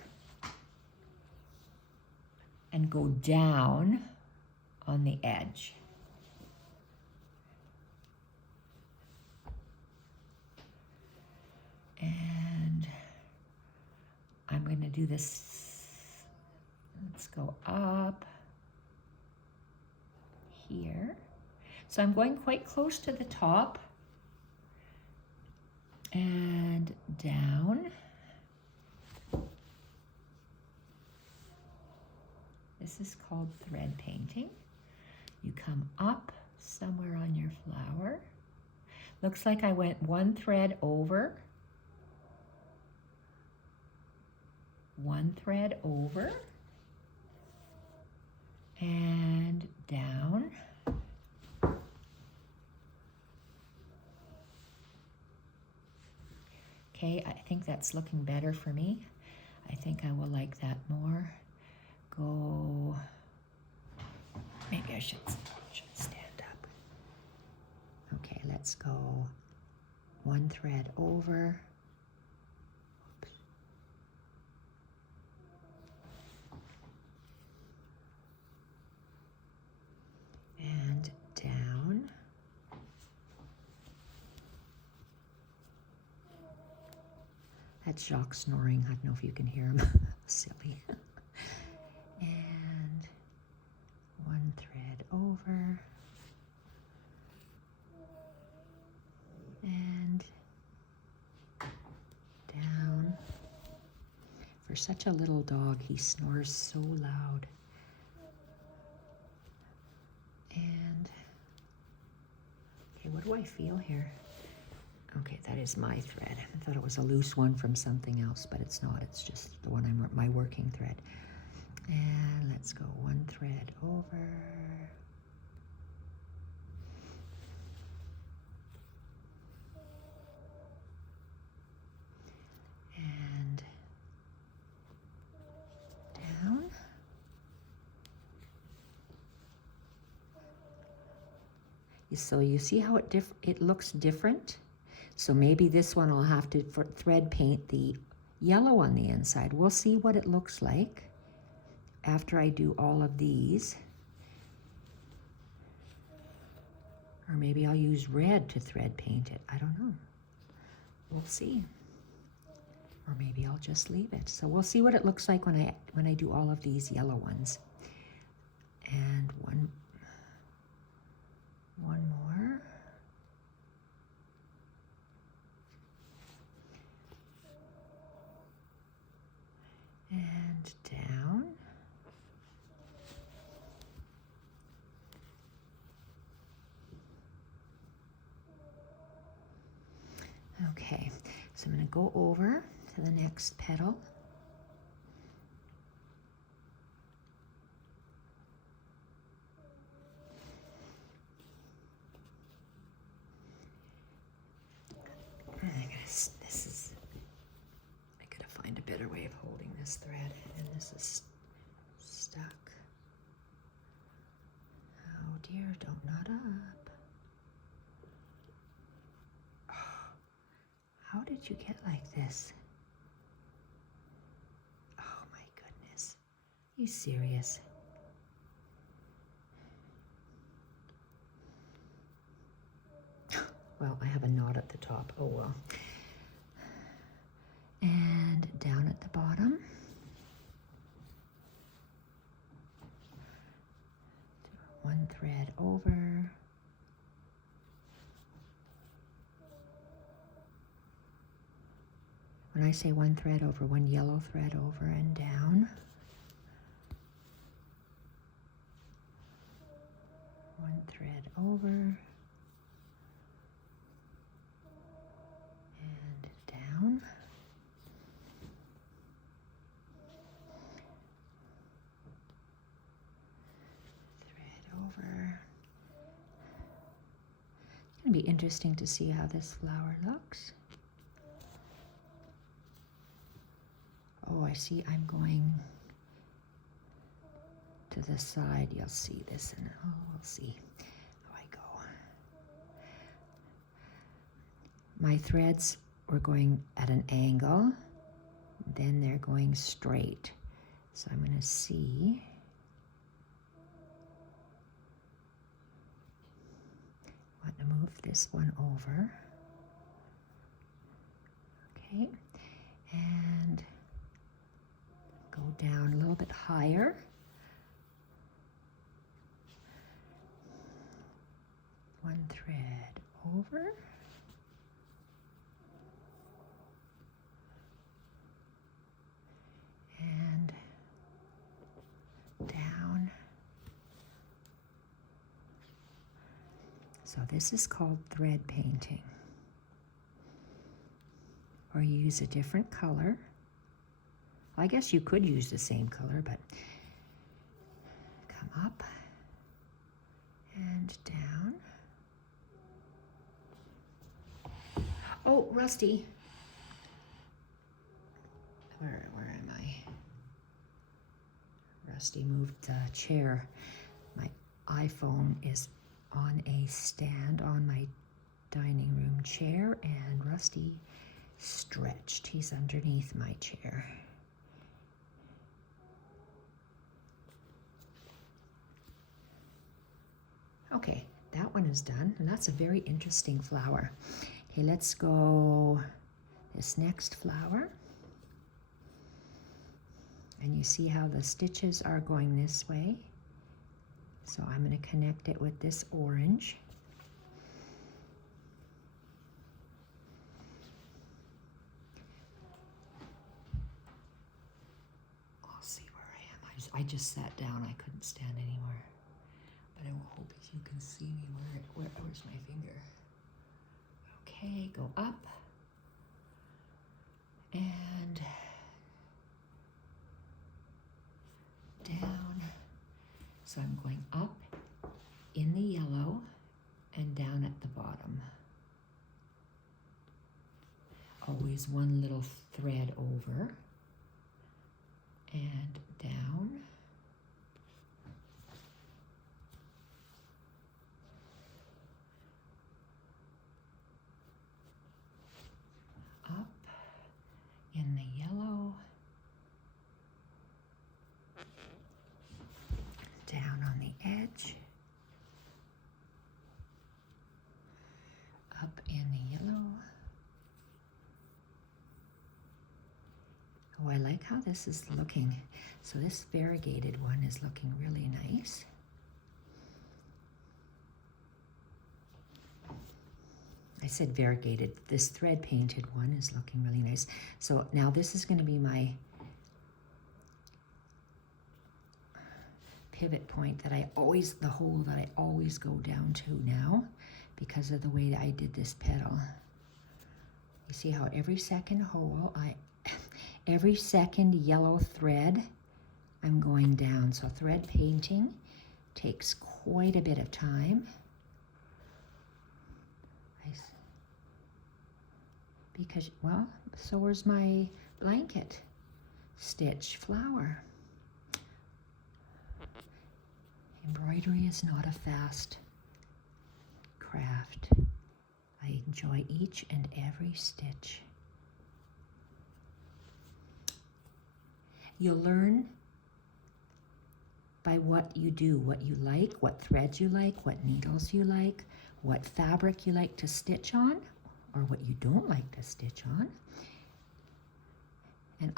and go down on the edge. And I'm going to do this. Let's go up here. So I'm going quite close to the top and down. This is called thread painting. You come up somewhere on your flower. Looks like I went one thread over, one thread over, and down. Okay, I think that's looking better for me. I think I will like that more. Go, maybe I should stand up. Okay, let's go one thread over. Oops. And down. That's Jacques snoring. I don't know if you can hear him. Silly. And one thread over. And down. For such a little dog, he snores so loud. And, okay, what do I feel here? Okay, that is my thread. I thought it was a loose one from something else, but it's not. It's just the one my working thread. And let's go one thread over. And down. So you see how it looks different? So maybe this one I'll have to thread paint the yellow on the inside. We'll see what it looks like after I do all of these. Or maybe I'll use red to thread paint it. I don't know. We'll see. Or maybe I'll just leave it. So we'll see what it looks like when I do all of these yellow ones. And one more. And down. Okay, so I'm going to go over to the next petal. I gotta find a better way of holding this thread, and this is stuck. Oh dear, don't knot up. Oh, how did you get like this? Oh my goodness. Are you serious? Well, I have a knot at the top. Oh well. And down at the bottom. One thread over. When I say one thread over, one yellow thread over and down. One thread over. And down. Over. It's going to be interesting to see how this flower looks. Oh, I see I'm going to the side. You'll see this, and we'll see how I go. My threads were going at an angle, then they're going straight. So I'm going to see. I want to move this one over. Okay, and go down a little bit higher. One thread over. And down. So this is called thread painting. Or you use a different color. I guess you could use the same color, but come up and down. Oh, Rusty. Where am I? Rusty moved the chair. My iPhone is on a stand on my dining room chair, and Rusty stretched. He's underneath my chair. Okay, that one is done, and that's a very interesting flower. Okay, let's go this next flower. And you see how the stitches are going this way. So I'm going to connect it with this orange. I'll see where I am. I just sat down. I couldn't stand anymore. But I hope you can see me. Where's my finger? Okay, go up. And down. So I'm going up in the yellow and down at the bottom. Always one little thread over and down. like how this is looking. So this variegated one is looking really nice. I said variegated. This thread painted one is looking really nice. So now this is going to be my pivot point that I always, the hole that I always go down to now because of the way that I did this petal. You see how every second hole, every second yellow thread, I'm going down. So thread painting takes quite a bit of time. Because, well, so is my blanket stitch flower. Embroidery is not a fast craft. I enjoy each and every stitch. You'll learn by what you do, what you like, what threads you like, what needles you like, what fabric you like to stitch on, or what you don't like to stitch on. And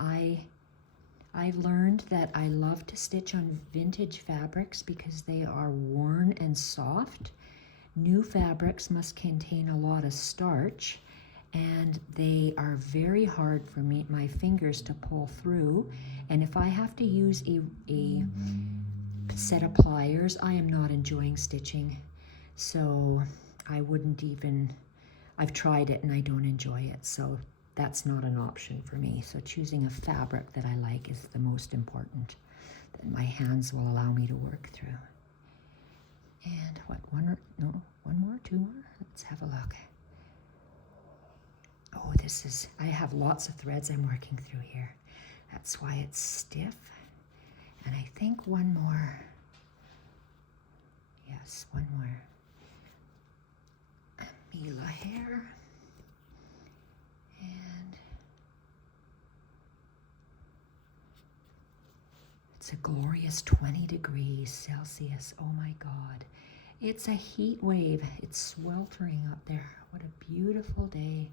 I've learned that I love to stitch on vintage fabrics because they are worn and soft. New fabrics must contain a lot of starch, and they are very hard for my fingers to pull through. And if I have to use a set of pliers, I am not enjoying stitching. So I wouldn't even, I've tried it and I don't enjoy it, so that's not an option for me. So choosing a fabric that I like is the most important, that my hands will allow me to work through. And what, one more, two more? Let's have a look. Oh, I have lots of threads I'm working through here. That's why it's stiff. And I think one more. Yes, one more. Mila hair. And it's a glorious 20 degrees Celsius. Oh my God. It's a heat wave. It's sweltering up there. What a beautiful day.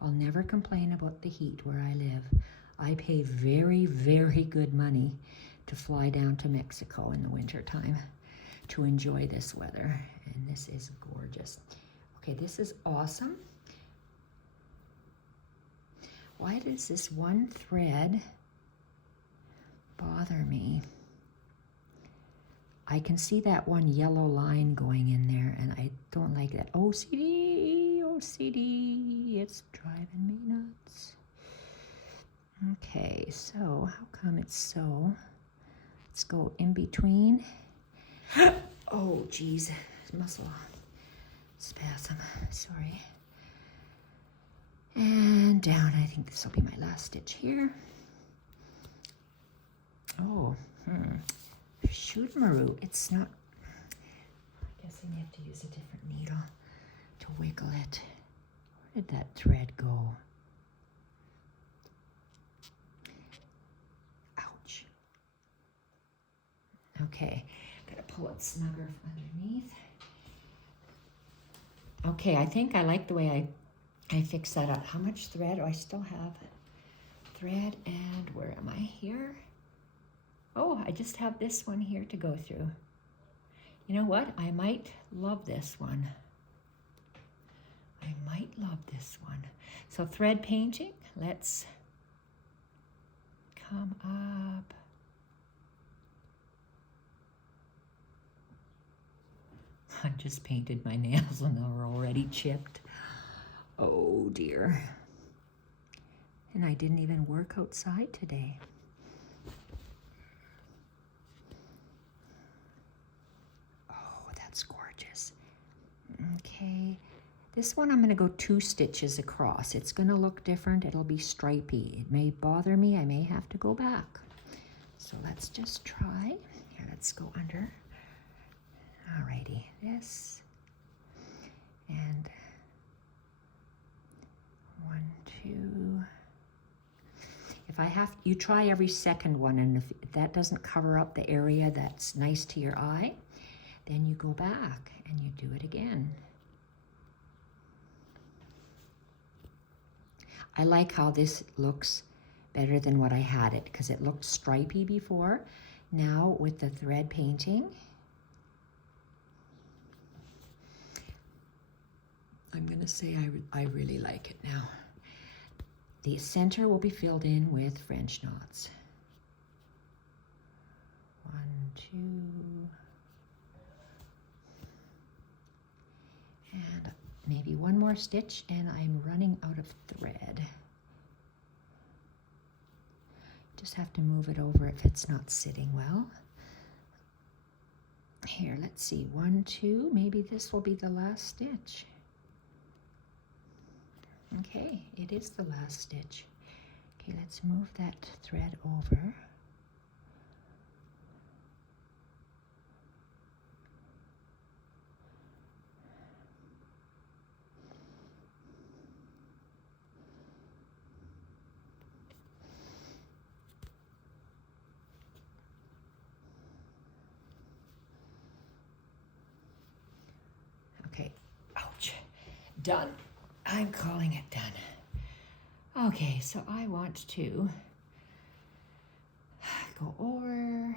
I'll never complain about the heat where I live. I pay very, very good money to fly down to Mexico in the winter time to enjoy this weather. And this is gorgeous. Okay, this is awesome. Why does this one thread bother me? I can see that one yellow line going in there, and I don't like that. OCD, OCD, it's driving me nuts. Okay, so how come it's so? Let's go in between. Oh, geez, muscle spasm, sorry. And down, I think this will be my last stitch here. Oh, shoot maroon, it's not, I guess I have to use a different needle to wiggle it. Where did that thread go? Ouch. Okay, gotta pull it snugger underneath. Okay, I think I like the way I fixed that up. How much thread? Oh, I still have thread, and where am I here? Oh, I just have this one here to go through. You know what? I might love this one. I might love this one. So thread painting, let's come up. I just painted my nails and they're already chipped. Oh dear. And I didn't even work outside today. Oh, that's gorgeous. Okay, this one I'm going to go 2 stitches across. It's going to look different. It'll be stripy. It may bother me. I may have to go back. So let's just try. Here, let's go under. Alrighty, this and 1, 2. If I have, you try every second one, and if that doesn't cover up the area that's nice to your eye, then you go back and you do it again. I like how this looks better than what I had it because it looked stripy before. Now with the thread painting, I'm gonna say I really like it now. The center will be filled in with French knots. 1, 2, and maybe one more stitch, and I'm running out of thread. Just have to move it over if it's not sitting well. Here, let's see, 1, 2, maybe this will be the last stitch. Okay, it is the last stitch. Okay, let's move that thread over. Okay, ouch, done. I'm calling it done. Okay, so I want to go over,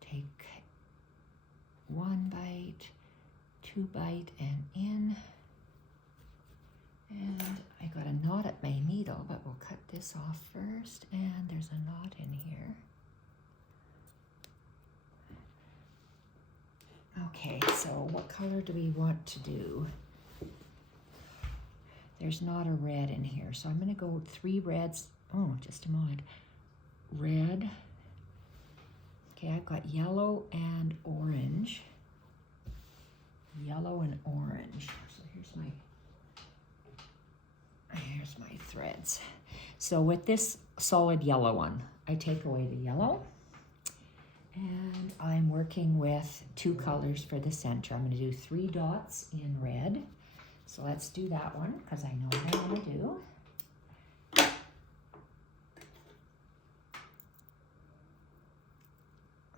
take 1 bite, 2 bite, and in. And I got a knot at my needle, but we'll cut this off first. And there's a knot in here. Okay, so what color do we want to do? There's not a red in here, so I'm gonna go 3 reds. Oh, just a moment. Red. Okay, I've got yellow and orange. Yellow and orange. So here's my threads. So with this solid yellow one, I take away the yellow, and I'm working with 2 colors for the center. I'm gonna do 3 dots in red. So let's do that one, because I know what I want to do.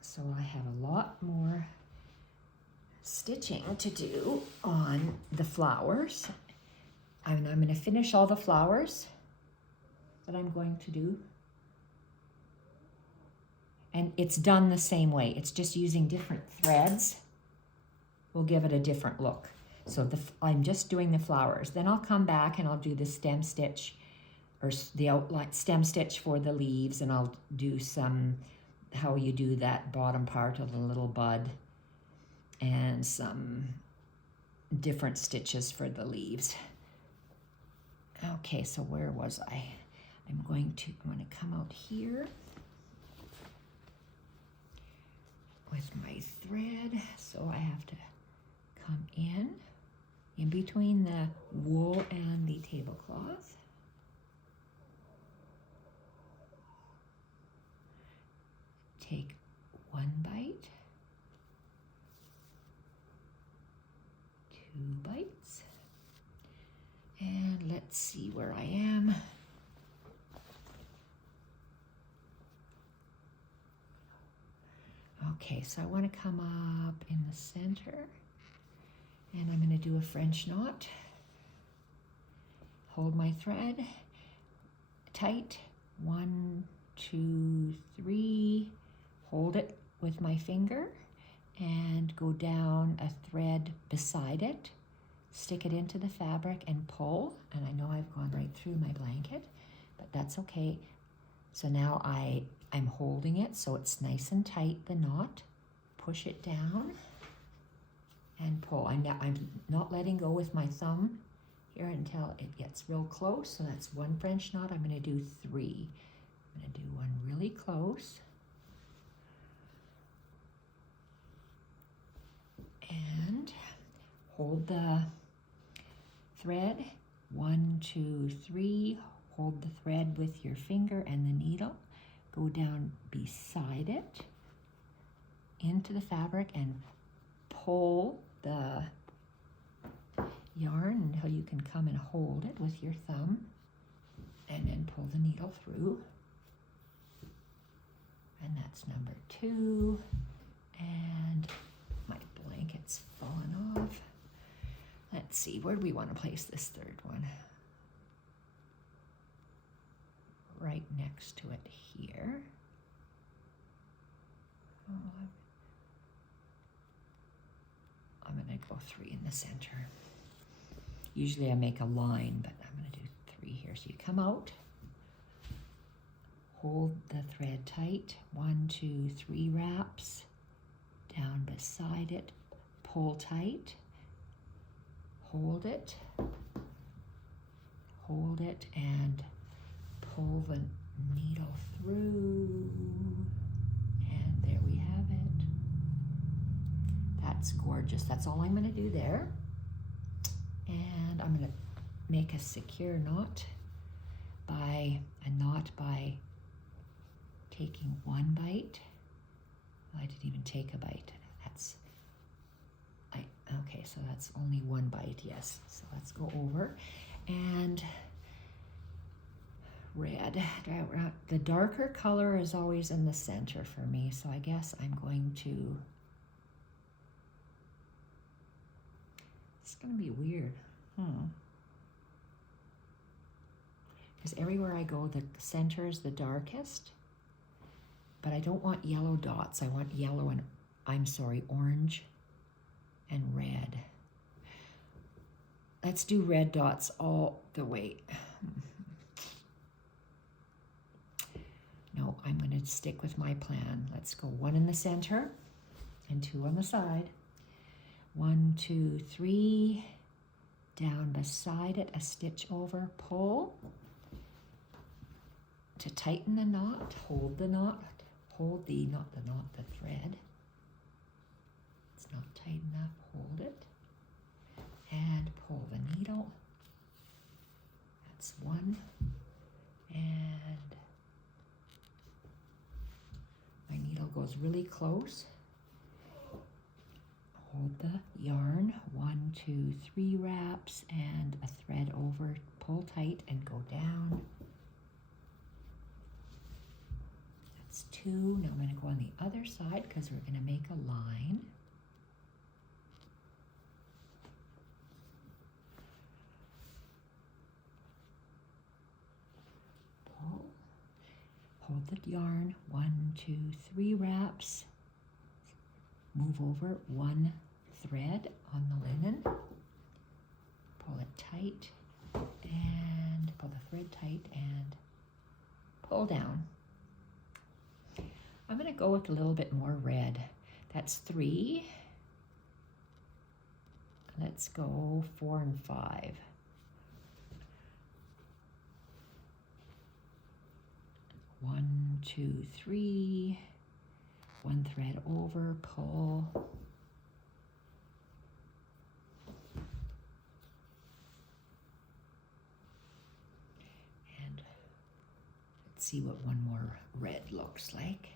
So I have a lot more stitching to do on the flowers. And I'm going to finish all the flowers that I'm going to do. And it's done the same way. It's just using different threads. We'll give it a different look. So I'm just doing the flowers. Then I'll come back and I'll do the stem stitch, or the outline stem stitch for the leaves, and I'll do some, how you do that bottom part of the little bud, and some different stitches for the leaves. Okay, so where was I? I'm going to come out here with my thread. So I have to come in between the wool and the tablecloth. Take 1 bite, 2 bites, and let's see where I am. Okay, so I want to come up in the center, and I'm going to do a French knot. Hold my thread tight, 1, 2, 3, hold it with my finger, and go down a thread beside it, stick it into the fabric and pull. And I know I've gone right through my blanket, but that's okay. So now I'm holding it so it's nice and tight, the knot. Push it down and pull. I'm not letting go with my thumb here until it gets real close. So that's 1 French knot. I'm going to do 3. I'm going to do one really close. And hold the thread, 1, 2, 3. Hold the thread with your finger and the needle. Go down beside it into the fabric and pull the yarn until you can come and hold it with your thumb, and then pull the needle through. And that's number 2. And my blanket's fallen off. Let's see, where do we want to place this 3rd one? right next to it here. Oh, I'm gonna go 3 in the center. Usually I make a line, but I'm gonna do 3 here. So you come out, hold the thread tight, 1, 2, 3 wraps, down beside it, pull tight, hold it, and pull the needle through, and there we have it. That's gorgeous. That's all I'm going to do there. And I'm going to make a secure knot by taking 1 bite. I didn't even take a bite. Okay, so that's only 1 bite, yes. So let's go over and red. The darker color is always in the center for me, so I guess I'm going to, it's gonna be weird, because everywhere I go, the center is the darkest, but I don't want yellow dots. I want yellow and, orange and red. Let's do red dots all the way. No, I'm going to stick with my plan. Let's go 1 in the center and 2 on the side. 1, 2, 3, down beside it, a stitch over, pull. To tighten the knot, hold the knot, the thread. It's not tight enough, hold it. And pull the needle. That's 1. And my needle goes really close. Hold the yarn, 1, 2, 3 wraps, and a thread over, pull tight and go down. That's 2. Now I'm going to go on the other side because we're going to make a line. Pull, hold the yarn, 1, 2, 3 wraps, move over 1 thread on the linen, pull it tight, and pull the thread tight and pull down. I'm going to go with a little bit more red. That's 3. Let's go 4 and 5. One, 2, 3. 1 thread over, pull. And let's see what 1 more red looks like.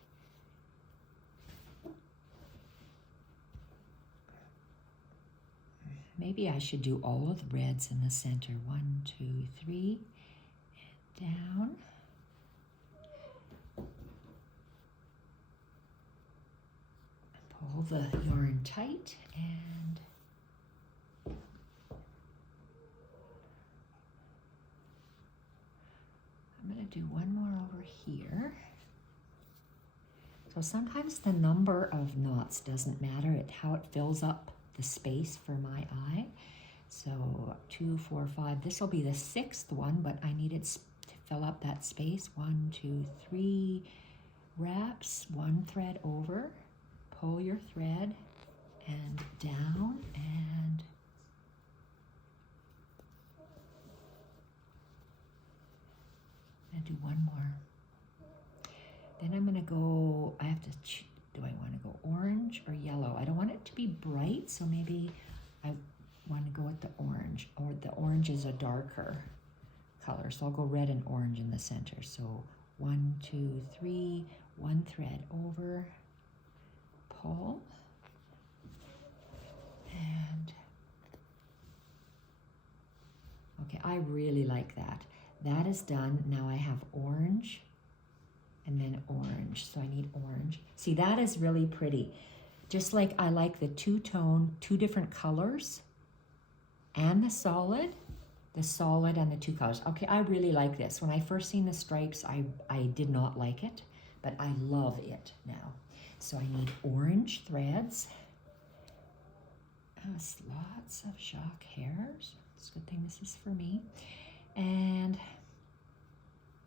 Maybe I should do all of the reds in the center. 1, 2, 3, and down. Pull the yarn tight, and I'm going to do 1 more over here. So sometimes the number of knots doesn't matter, how it fills up the space for my eye. So 2, 4, 5. This will be the 6th one, but I needed to fill up that space. 1, 2, 3 wraps, 1 thread over. Pull your thread and down, and I'm going to do 1 more. Then I'm going to go, I have to, do I want to go orange or yellow? I don't want it to be bright, so maybe I want to go with the orange, or the orange is a darker color. So I'll go red and orange in the center. So 1, 2, 3, 1 thread over, pull, and okay, I really like that. That is done. Now I have orange and then orange, so I need orange. See, that is really pretty. Just like I like the 2-tone, 2 different colors and the solid. the solid and the two colors. Okay, I really like this. When I first seen the stripes, I did not like it, but I love it now. So I need orange threads. Lots of Jacques hairs. It's a good thing this is for me. And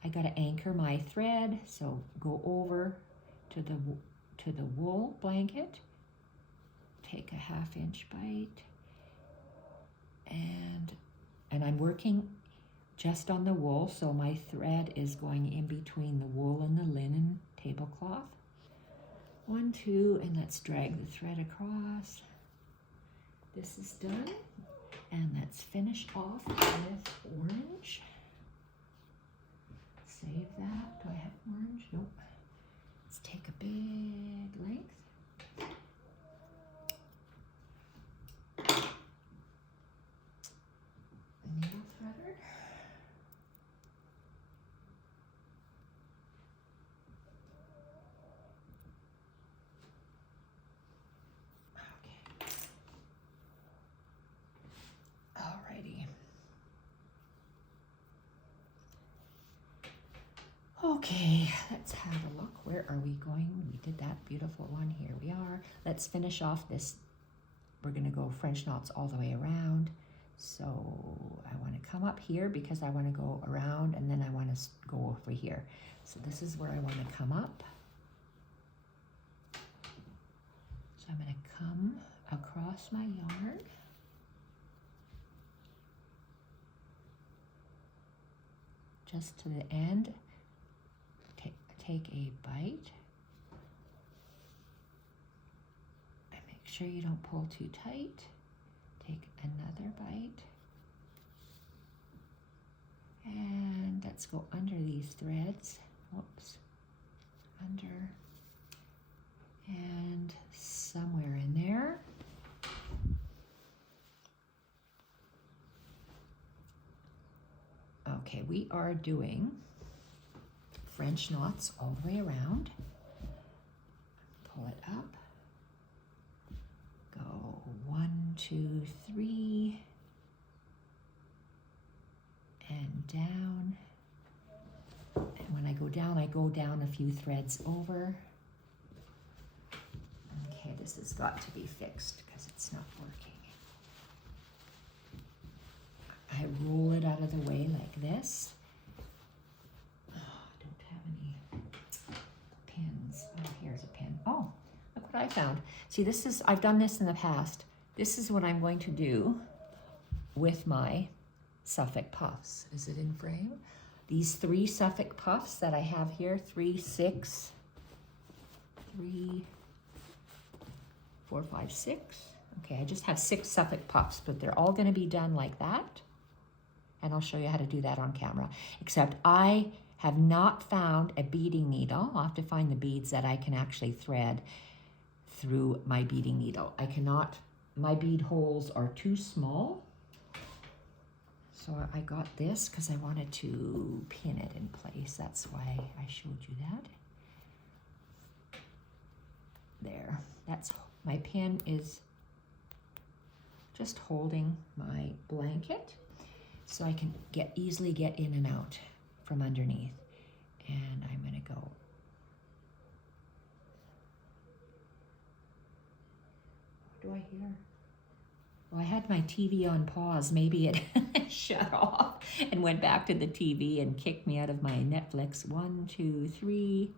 I got to anchor my thread, so go over to the wool blanket, take a 1/2 inch bite, and I'm working just on the wool, so my thread is going in between the wool and the linen tablecloth. 1, 2, and let's drag the thread across. This is done, and let's finish off with orange. Save that. Do I have orange? Nope. Let's take a big length. Needle threader. Okay. Alrighty. Okay, let's have a look. Where are we going? We did that beautiful one. Here we are. Let's finish off this. We're going to go French knots all the way around. So I want to come up here because I want to go around, and then I want to go over here. So this is where I want to come up. So I'm going to come across my yarn. Just to the end. Take a bite. And make sure you don't pull too tight. Take another bite. And let's go under these threads. Whoops. Under. And somewhere in there. Okay, we are doing French knots all the way around. Pull it up. Go 1, 2, 3. And down. And when I go down a few threads over. Okay, this has got to be fixed because it's not working. I roll it out of the way like this. Here's a pin. Oh, look what I found. See, I've done this in the past. This is what I'm going to do with my Suffolk puffs. Is it in frame? These 3 Suffolk puffs that I have here, 3, 6, 3, 4, 5, 6. Okay, I just have 6 Suffolk puffs, but they're all going to be done like that. And I'll show you how to do that on camera. Except I have not found a beading needle. I'll have to find the beads that I can actually thread through my beading needle. I cannot, my bead holes are too small. So I got this because I wanted to pin it in place. That's why I showed you that. There, my pin is just holding my blanket so I can easily get in and out from underneath. And I'm going to go. What do I hear? Well, I had my TV on pause. Maybe it shut off and went back to the TV and kicked me out of my Netflix. 1, 2, 3.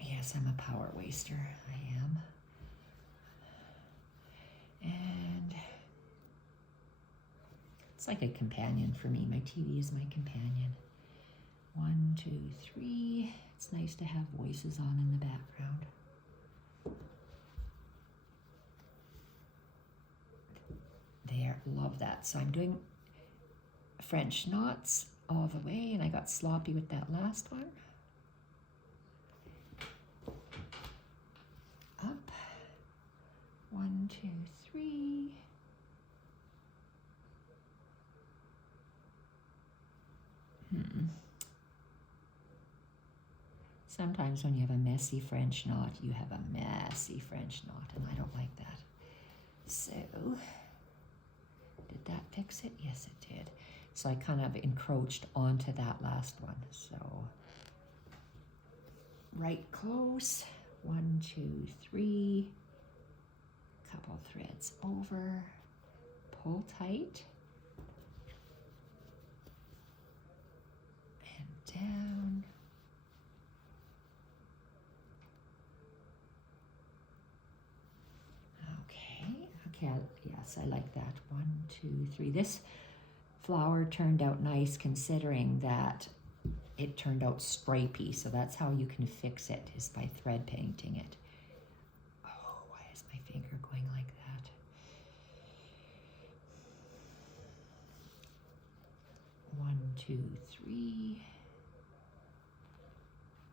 Yes, I'm a power waster. I am. And it's like a companion for me. My TV is my companion. 1, 2, 3. It's nice to have voices on in the background. There, love that. So I'm doing French knots all the way, and I got sloppy with that last one. Up. 1, 2, 3. Sometimes when you have a messy French knot, you have a messy French knot, and I don't like that. So, did that fix it? Yes, it did. So I kind of encroached onto that last one. So, right close, 1, 2, 3, couple threads over, pull tight, and down. Okay, yes, I like that. 1, 2, 3. This flower turned out nice considering that it turned out stripy, so that's how you can fix it, is by thread painting it. Oh, why is my finger going like that? 1, 2, 3.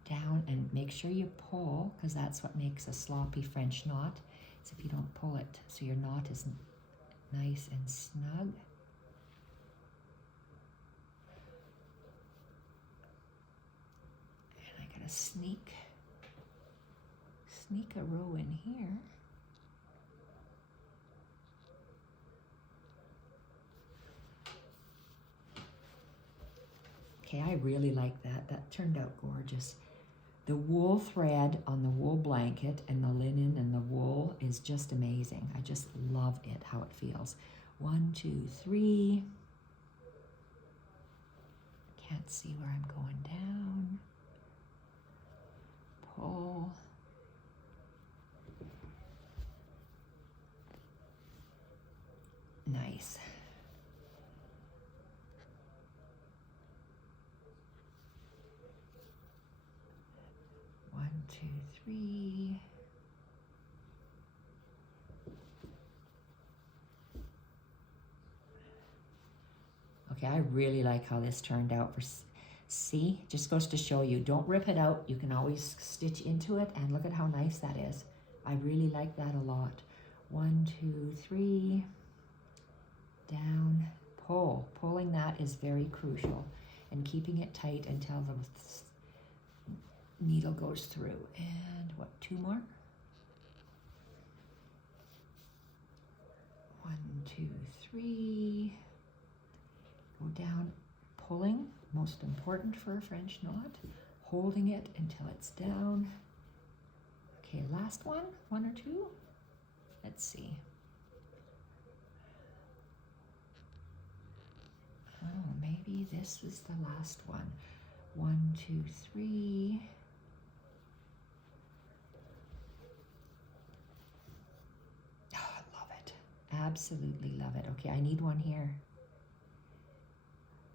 Down, and make sure you pull, because that's what makes a sloppy French knot, is if you don't pull it so your knot is nice and snug. And I gotta sneak a row in here. Okay, I really like that. That turned out gorgeous. The wool thread on the wool blanket and the linen and the wool is just amazing. I just love it, how it feels. 1, 2, 3. Can't see where I'm going down. Pull. Nice. One, 2, 3. Okay, I really like how this turned out. See, just goes to show you, don't rip it out. You can always stitch into it, and look at how nice that is. I really like that a lot. 1, 2, 3. Down, pull. Pulling that is very crucial, and keeping it tight until the needle goes through. And what, 2 more? 1, 2, 3. Go down, pulling, most important for a French knot, holding it until it's down. Okay, last one, 1 or 2. Let's see. Oh, maybe this is the last one. 1, 2, 3. Oh, I love it. Absolutely love it. Okay, I need one here.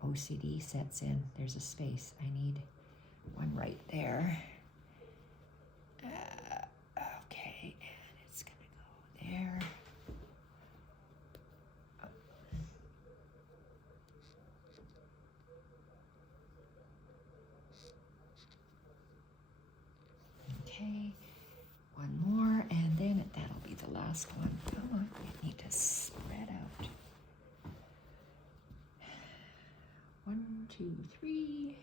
OCD sets in. There's a space. I need one right there. Okay, and it's gonna go there. Okay, one more, and then that'll be the last one. Come on, we need to spread out. 1, 2, 3.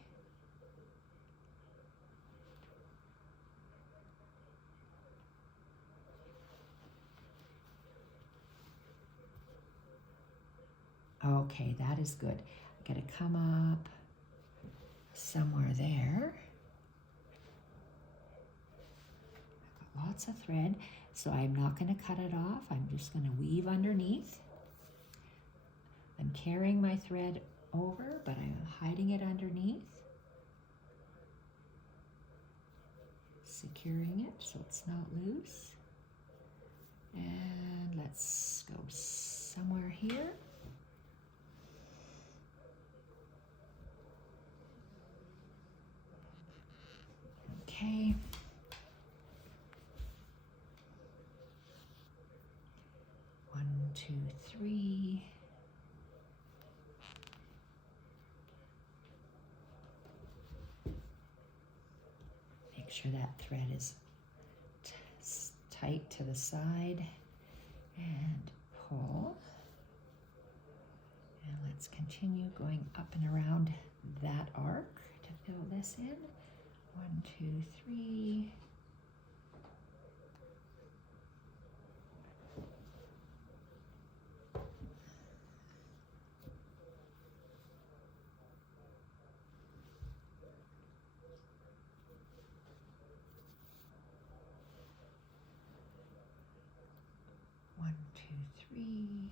Okay, that is good. I gotta come up somewhere there. I've got lots of thread, so I'm not gonna cut it off. I'm just gonna weave underneath. I'm carrying my thread over, but I'm hiding it underneath. Securing it so it's not loose. And let's go somewhere here. Okay. One, 2, 3. Make sure that thread is tight to the side, and pull. And let's continue going up and around that arc to fill this in. 1, 2, 3. One, two, three.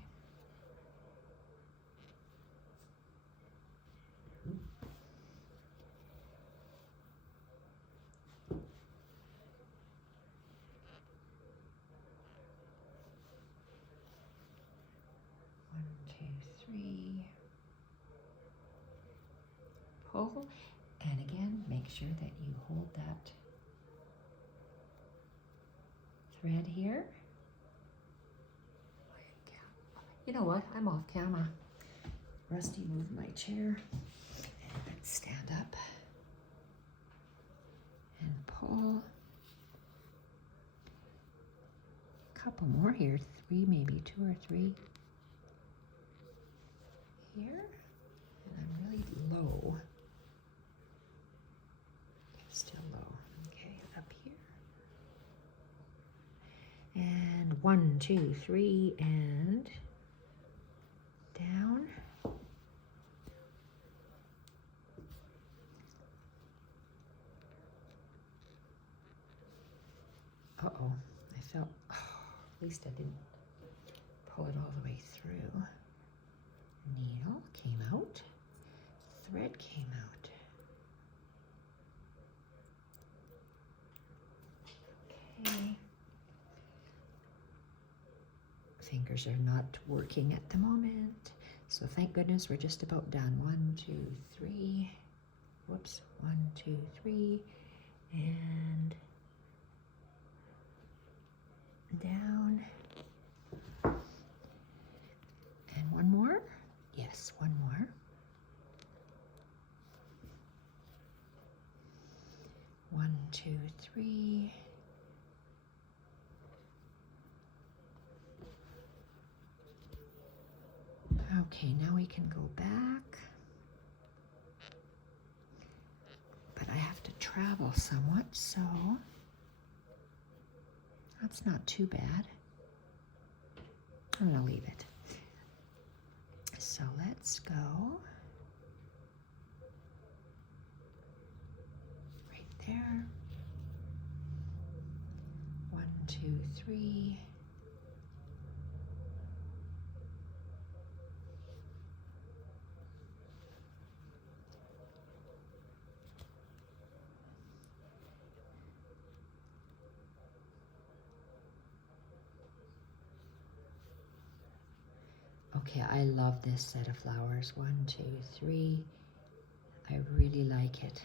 One, two, three. Pull, and again, make sure that you hold that thread here. You know what? I'm off camera. Rusty moved my chair. Let's stand up and pull. A couple more here, 3, maybe 2 or 3. Here, and I'm really low. Still low. Okay, up here. And 1, 2, 3, and down. Uh-oh, I felt, oh, at least I didn't pull it all the way through. Needle came out, thread came out. Okay. Fingers are not working at the moment, so thank goodness we're just about done. 1, 2, 3. Whoops. 1, 2, 3, and down. And one more. Yes, one more. 1, 2, 3. Okay, now we can go back. But I have to travel somewhat, so that's not too bad. I'm gonna leave it. So let's go right there. 1, 2, 3. Okay, I love this set of flowers. 1, 2, 3. I really like it.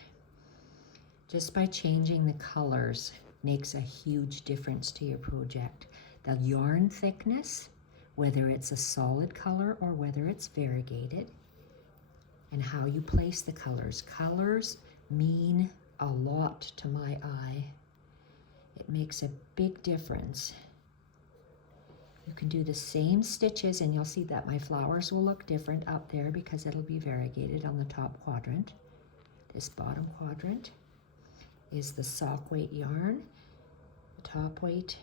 Just by changing the colors makes a huge difference to your project. The yarn thickness, whether it's a solid color or whether it's variegated, and how you place the colors. Colors mean a lot to my eye. It makes a big difference. You can do the same stitches and you'll see that my flowers will look different up there because it'll be variegated on the top quadrant. This bottom quadrant is the sock weight yarn. The top weight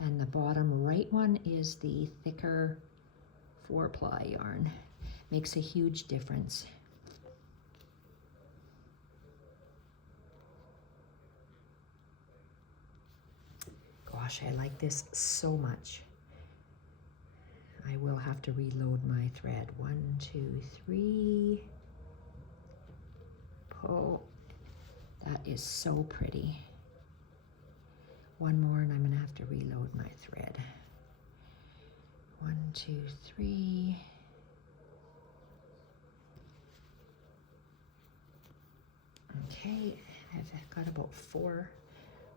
and the bottom right one is the thicker 4-ply yarn. Makes a huge difference. Gosh, I like this so much. I will have to reload my thread. 1, 2, 3. Pull. That is so pretty. One more and I'm gonna have to reload my thread. 1, 2, 3. Okay, I've got about 4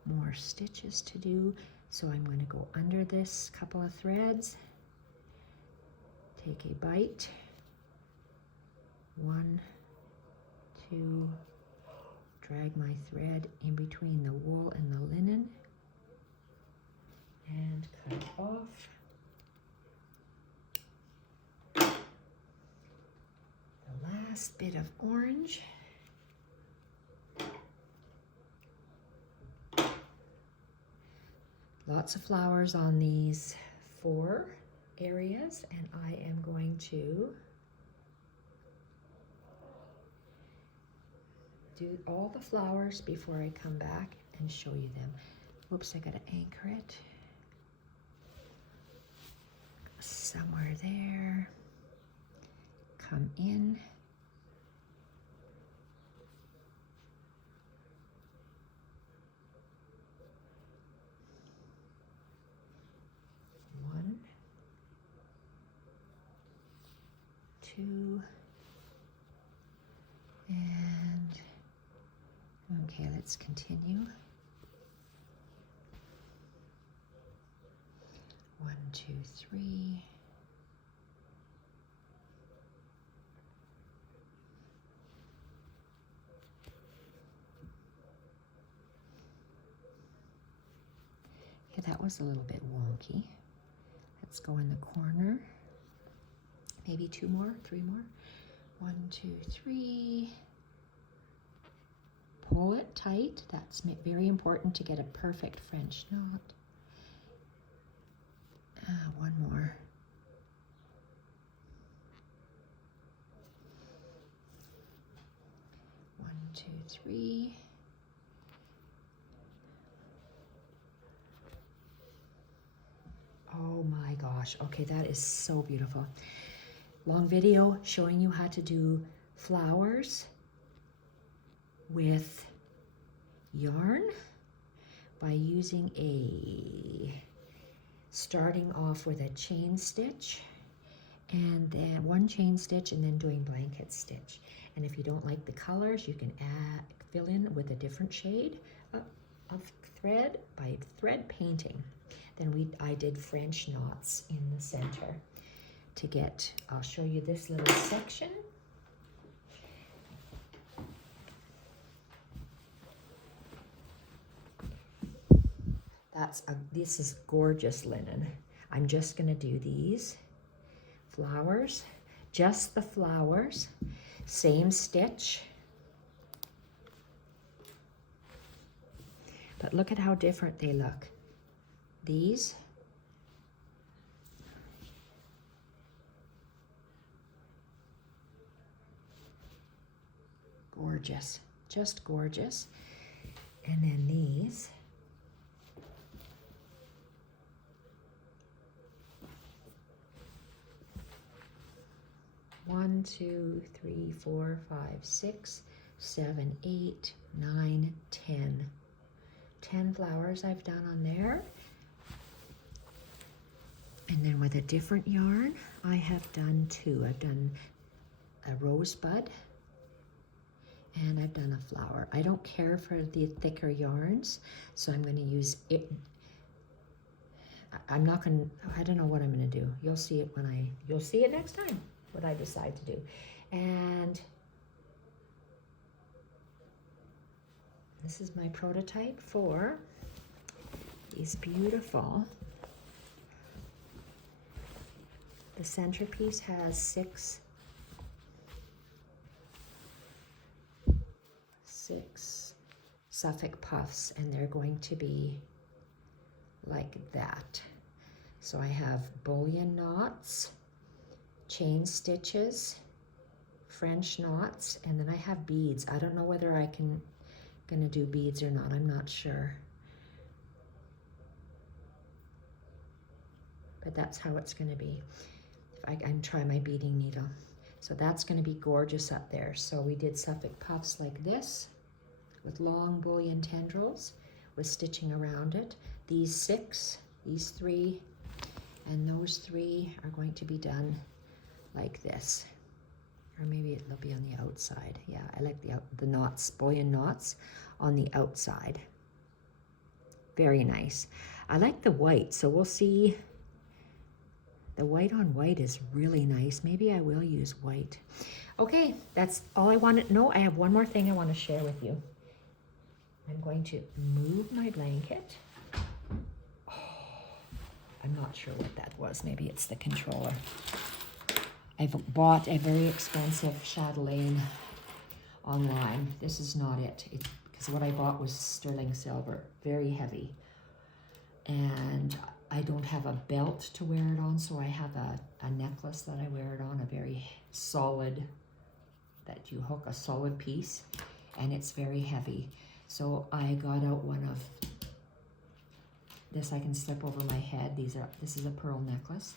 more stitches to do. So I'm going to go under this couple of threads, take a bite, 1, 2, drag my thread in between the wool and the linen, and cut it off. The last bit of orange. Lots of flowers on these 4 areas, and I am going to do all the flowers before I come back and show you them. Whoops, I gotta anchor it. Somewhere there. Come in. One, 2, and okay, let's continue. 1, 2, 3. Okay, that was a little bit wonky. Let's go in the corner. Maybe 2 more, 3 more. 1, 2, 3. Pull it tight. That's very important to get a perfect French knot. 1 more. 1, 2, 3. Oh my gosh. Okay, that is so beautiful. Long video showing you how to do flowers with yarn by using starting off with a chain stitch and then 1 chain stitch and then doing blanket stitch. And if you don't like the colors, you can fill in with a different shade of thread by thread painting. Then I did French knots in the center to get, I'll show you this little section. This is gorgeous linen. I'm just gonna do these flowers, just the flowers, same stitch. But look at how different they look. These, gorgeous, just gorgeous. And then these, one, 2, 3, 4, 5, 6, 7, 8, 9, 10. 10 flowers I've done on there. And then with a different yarn, I have done 2. I've done a rosebud and I've done a flower. I don't care for the thicker yarns, so I'm going to use it. I don't know what I'm going to do. You'll see it you'll see it next time, what I decide to do. And this is my prototype for these beautiful. The centerpiece has 6 Suffolk puffs, and they're going to be like that. So I have bullion knots, chain stitches, French knots, and then I have beads. I don't know whether gonna do beads or not. I'm not sure. But that's how it's gonna be. I can try my beading needle. So that's gonna be gorgeous up there. So we did Suffolk puffs like this with long bullion tendrils with stitching around it. These 6, these 3, and those 3 are going to be done like this. Or maybe it'll be on the outside. Yeah, I like the knots, bullion knots on the outside. Very nice. I like the white, so we'll see. The white on white is really nice. Maybe I will use white. Okay, that's all I wanted. No, I have one more thing I want to share with you. I'm going to move my blanket. Oh, I'm not sure what that was. Maybe it's the controller. I've bought a very expensive chatelaine online. This is not it. Because what I bought was sterling silver, very heavy. and I don't have a belt to wear it on, so I have a necklace that I wear it on, a very solid, that you hook a solid piece, and it's very heavy. So I got out one of this I can slip over my head. This is a pearl necklace,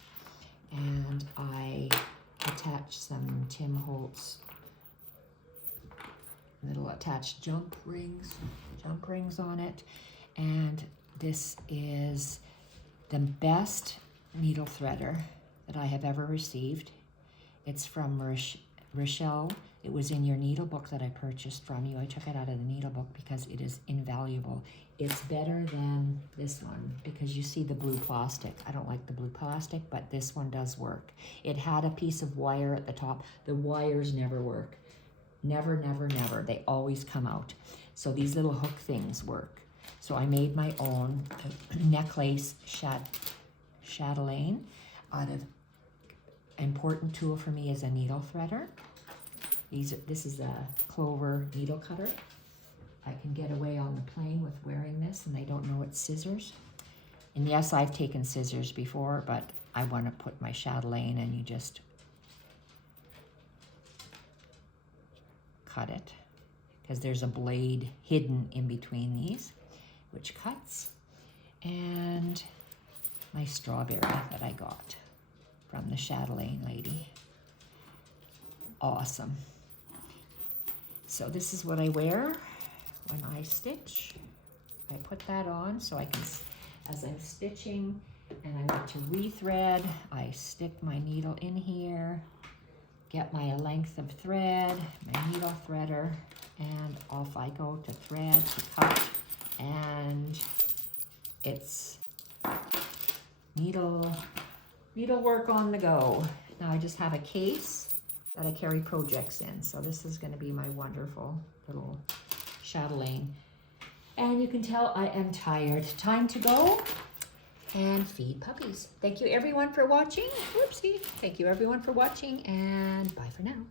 and I attached some Tim Holtz little attached jump rings on it, and this is the best needle threader that I have ever received. It's from Rochelle. It was in your needle book that I purchased from you. I took it out of the needle book because it is invaluable. It's better than this one because you see the blue plastic. I don't like the blue plastic, but this one does work. It had a piece of wire at the top. The wires never work. Never, never, never. They always come out. So these little hook things work. So I made my own necklace chatelaine out of, important tool for me is a needle threader. This is a clover needle cutter. I can get away on the plane with wearing this and they don't know it's scissors. And yes, I've taken scissors before, but I want to put my chatelaine and you just cut it because there's a blade hidden in between these, which cuts. And my strawberry that I got from the chatelaine lady. Awesome. So this is what I wear when I stitch. I put that on so I can, as I'm stitching and I want to rethread, I stick my needle in here, get my length of thread, my needle threader, and off I go to thread, to cut, and it's needle work on the go. Now I just have a case that I carry projects in. So this is going to be my wonderful little chatelaine. And you can tell I am tired. Time to go and feed puppies. Thank you everyone for watching. Whoopsie. Thank you everyone for watching, and bye for now.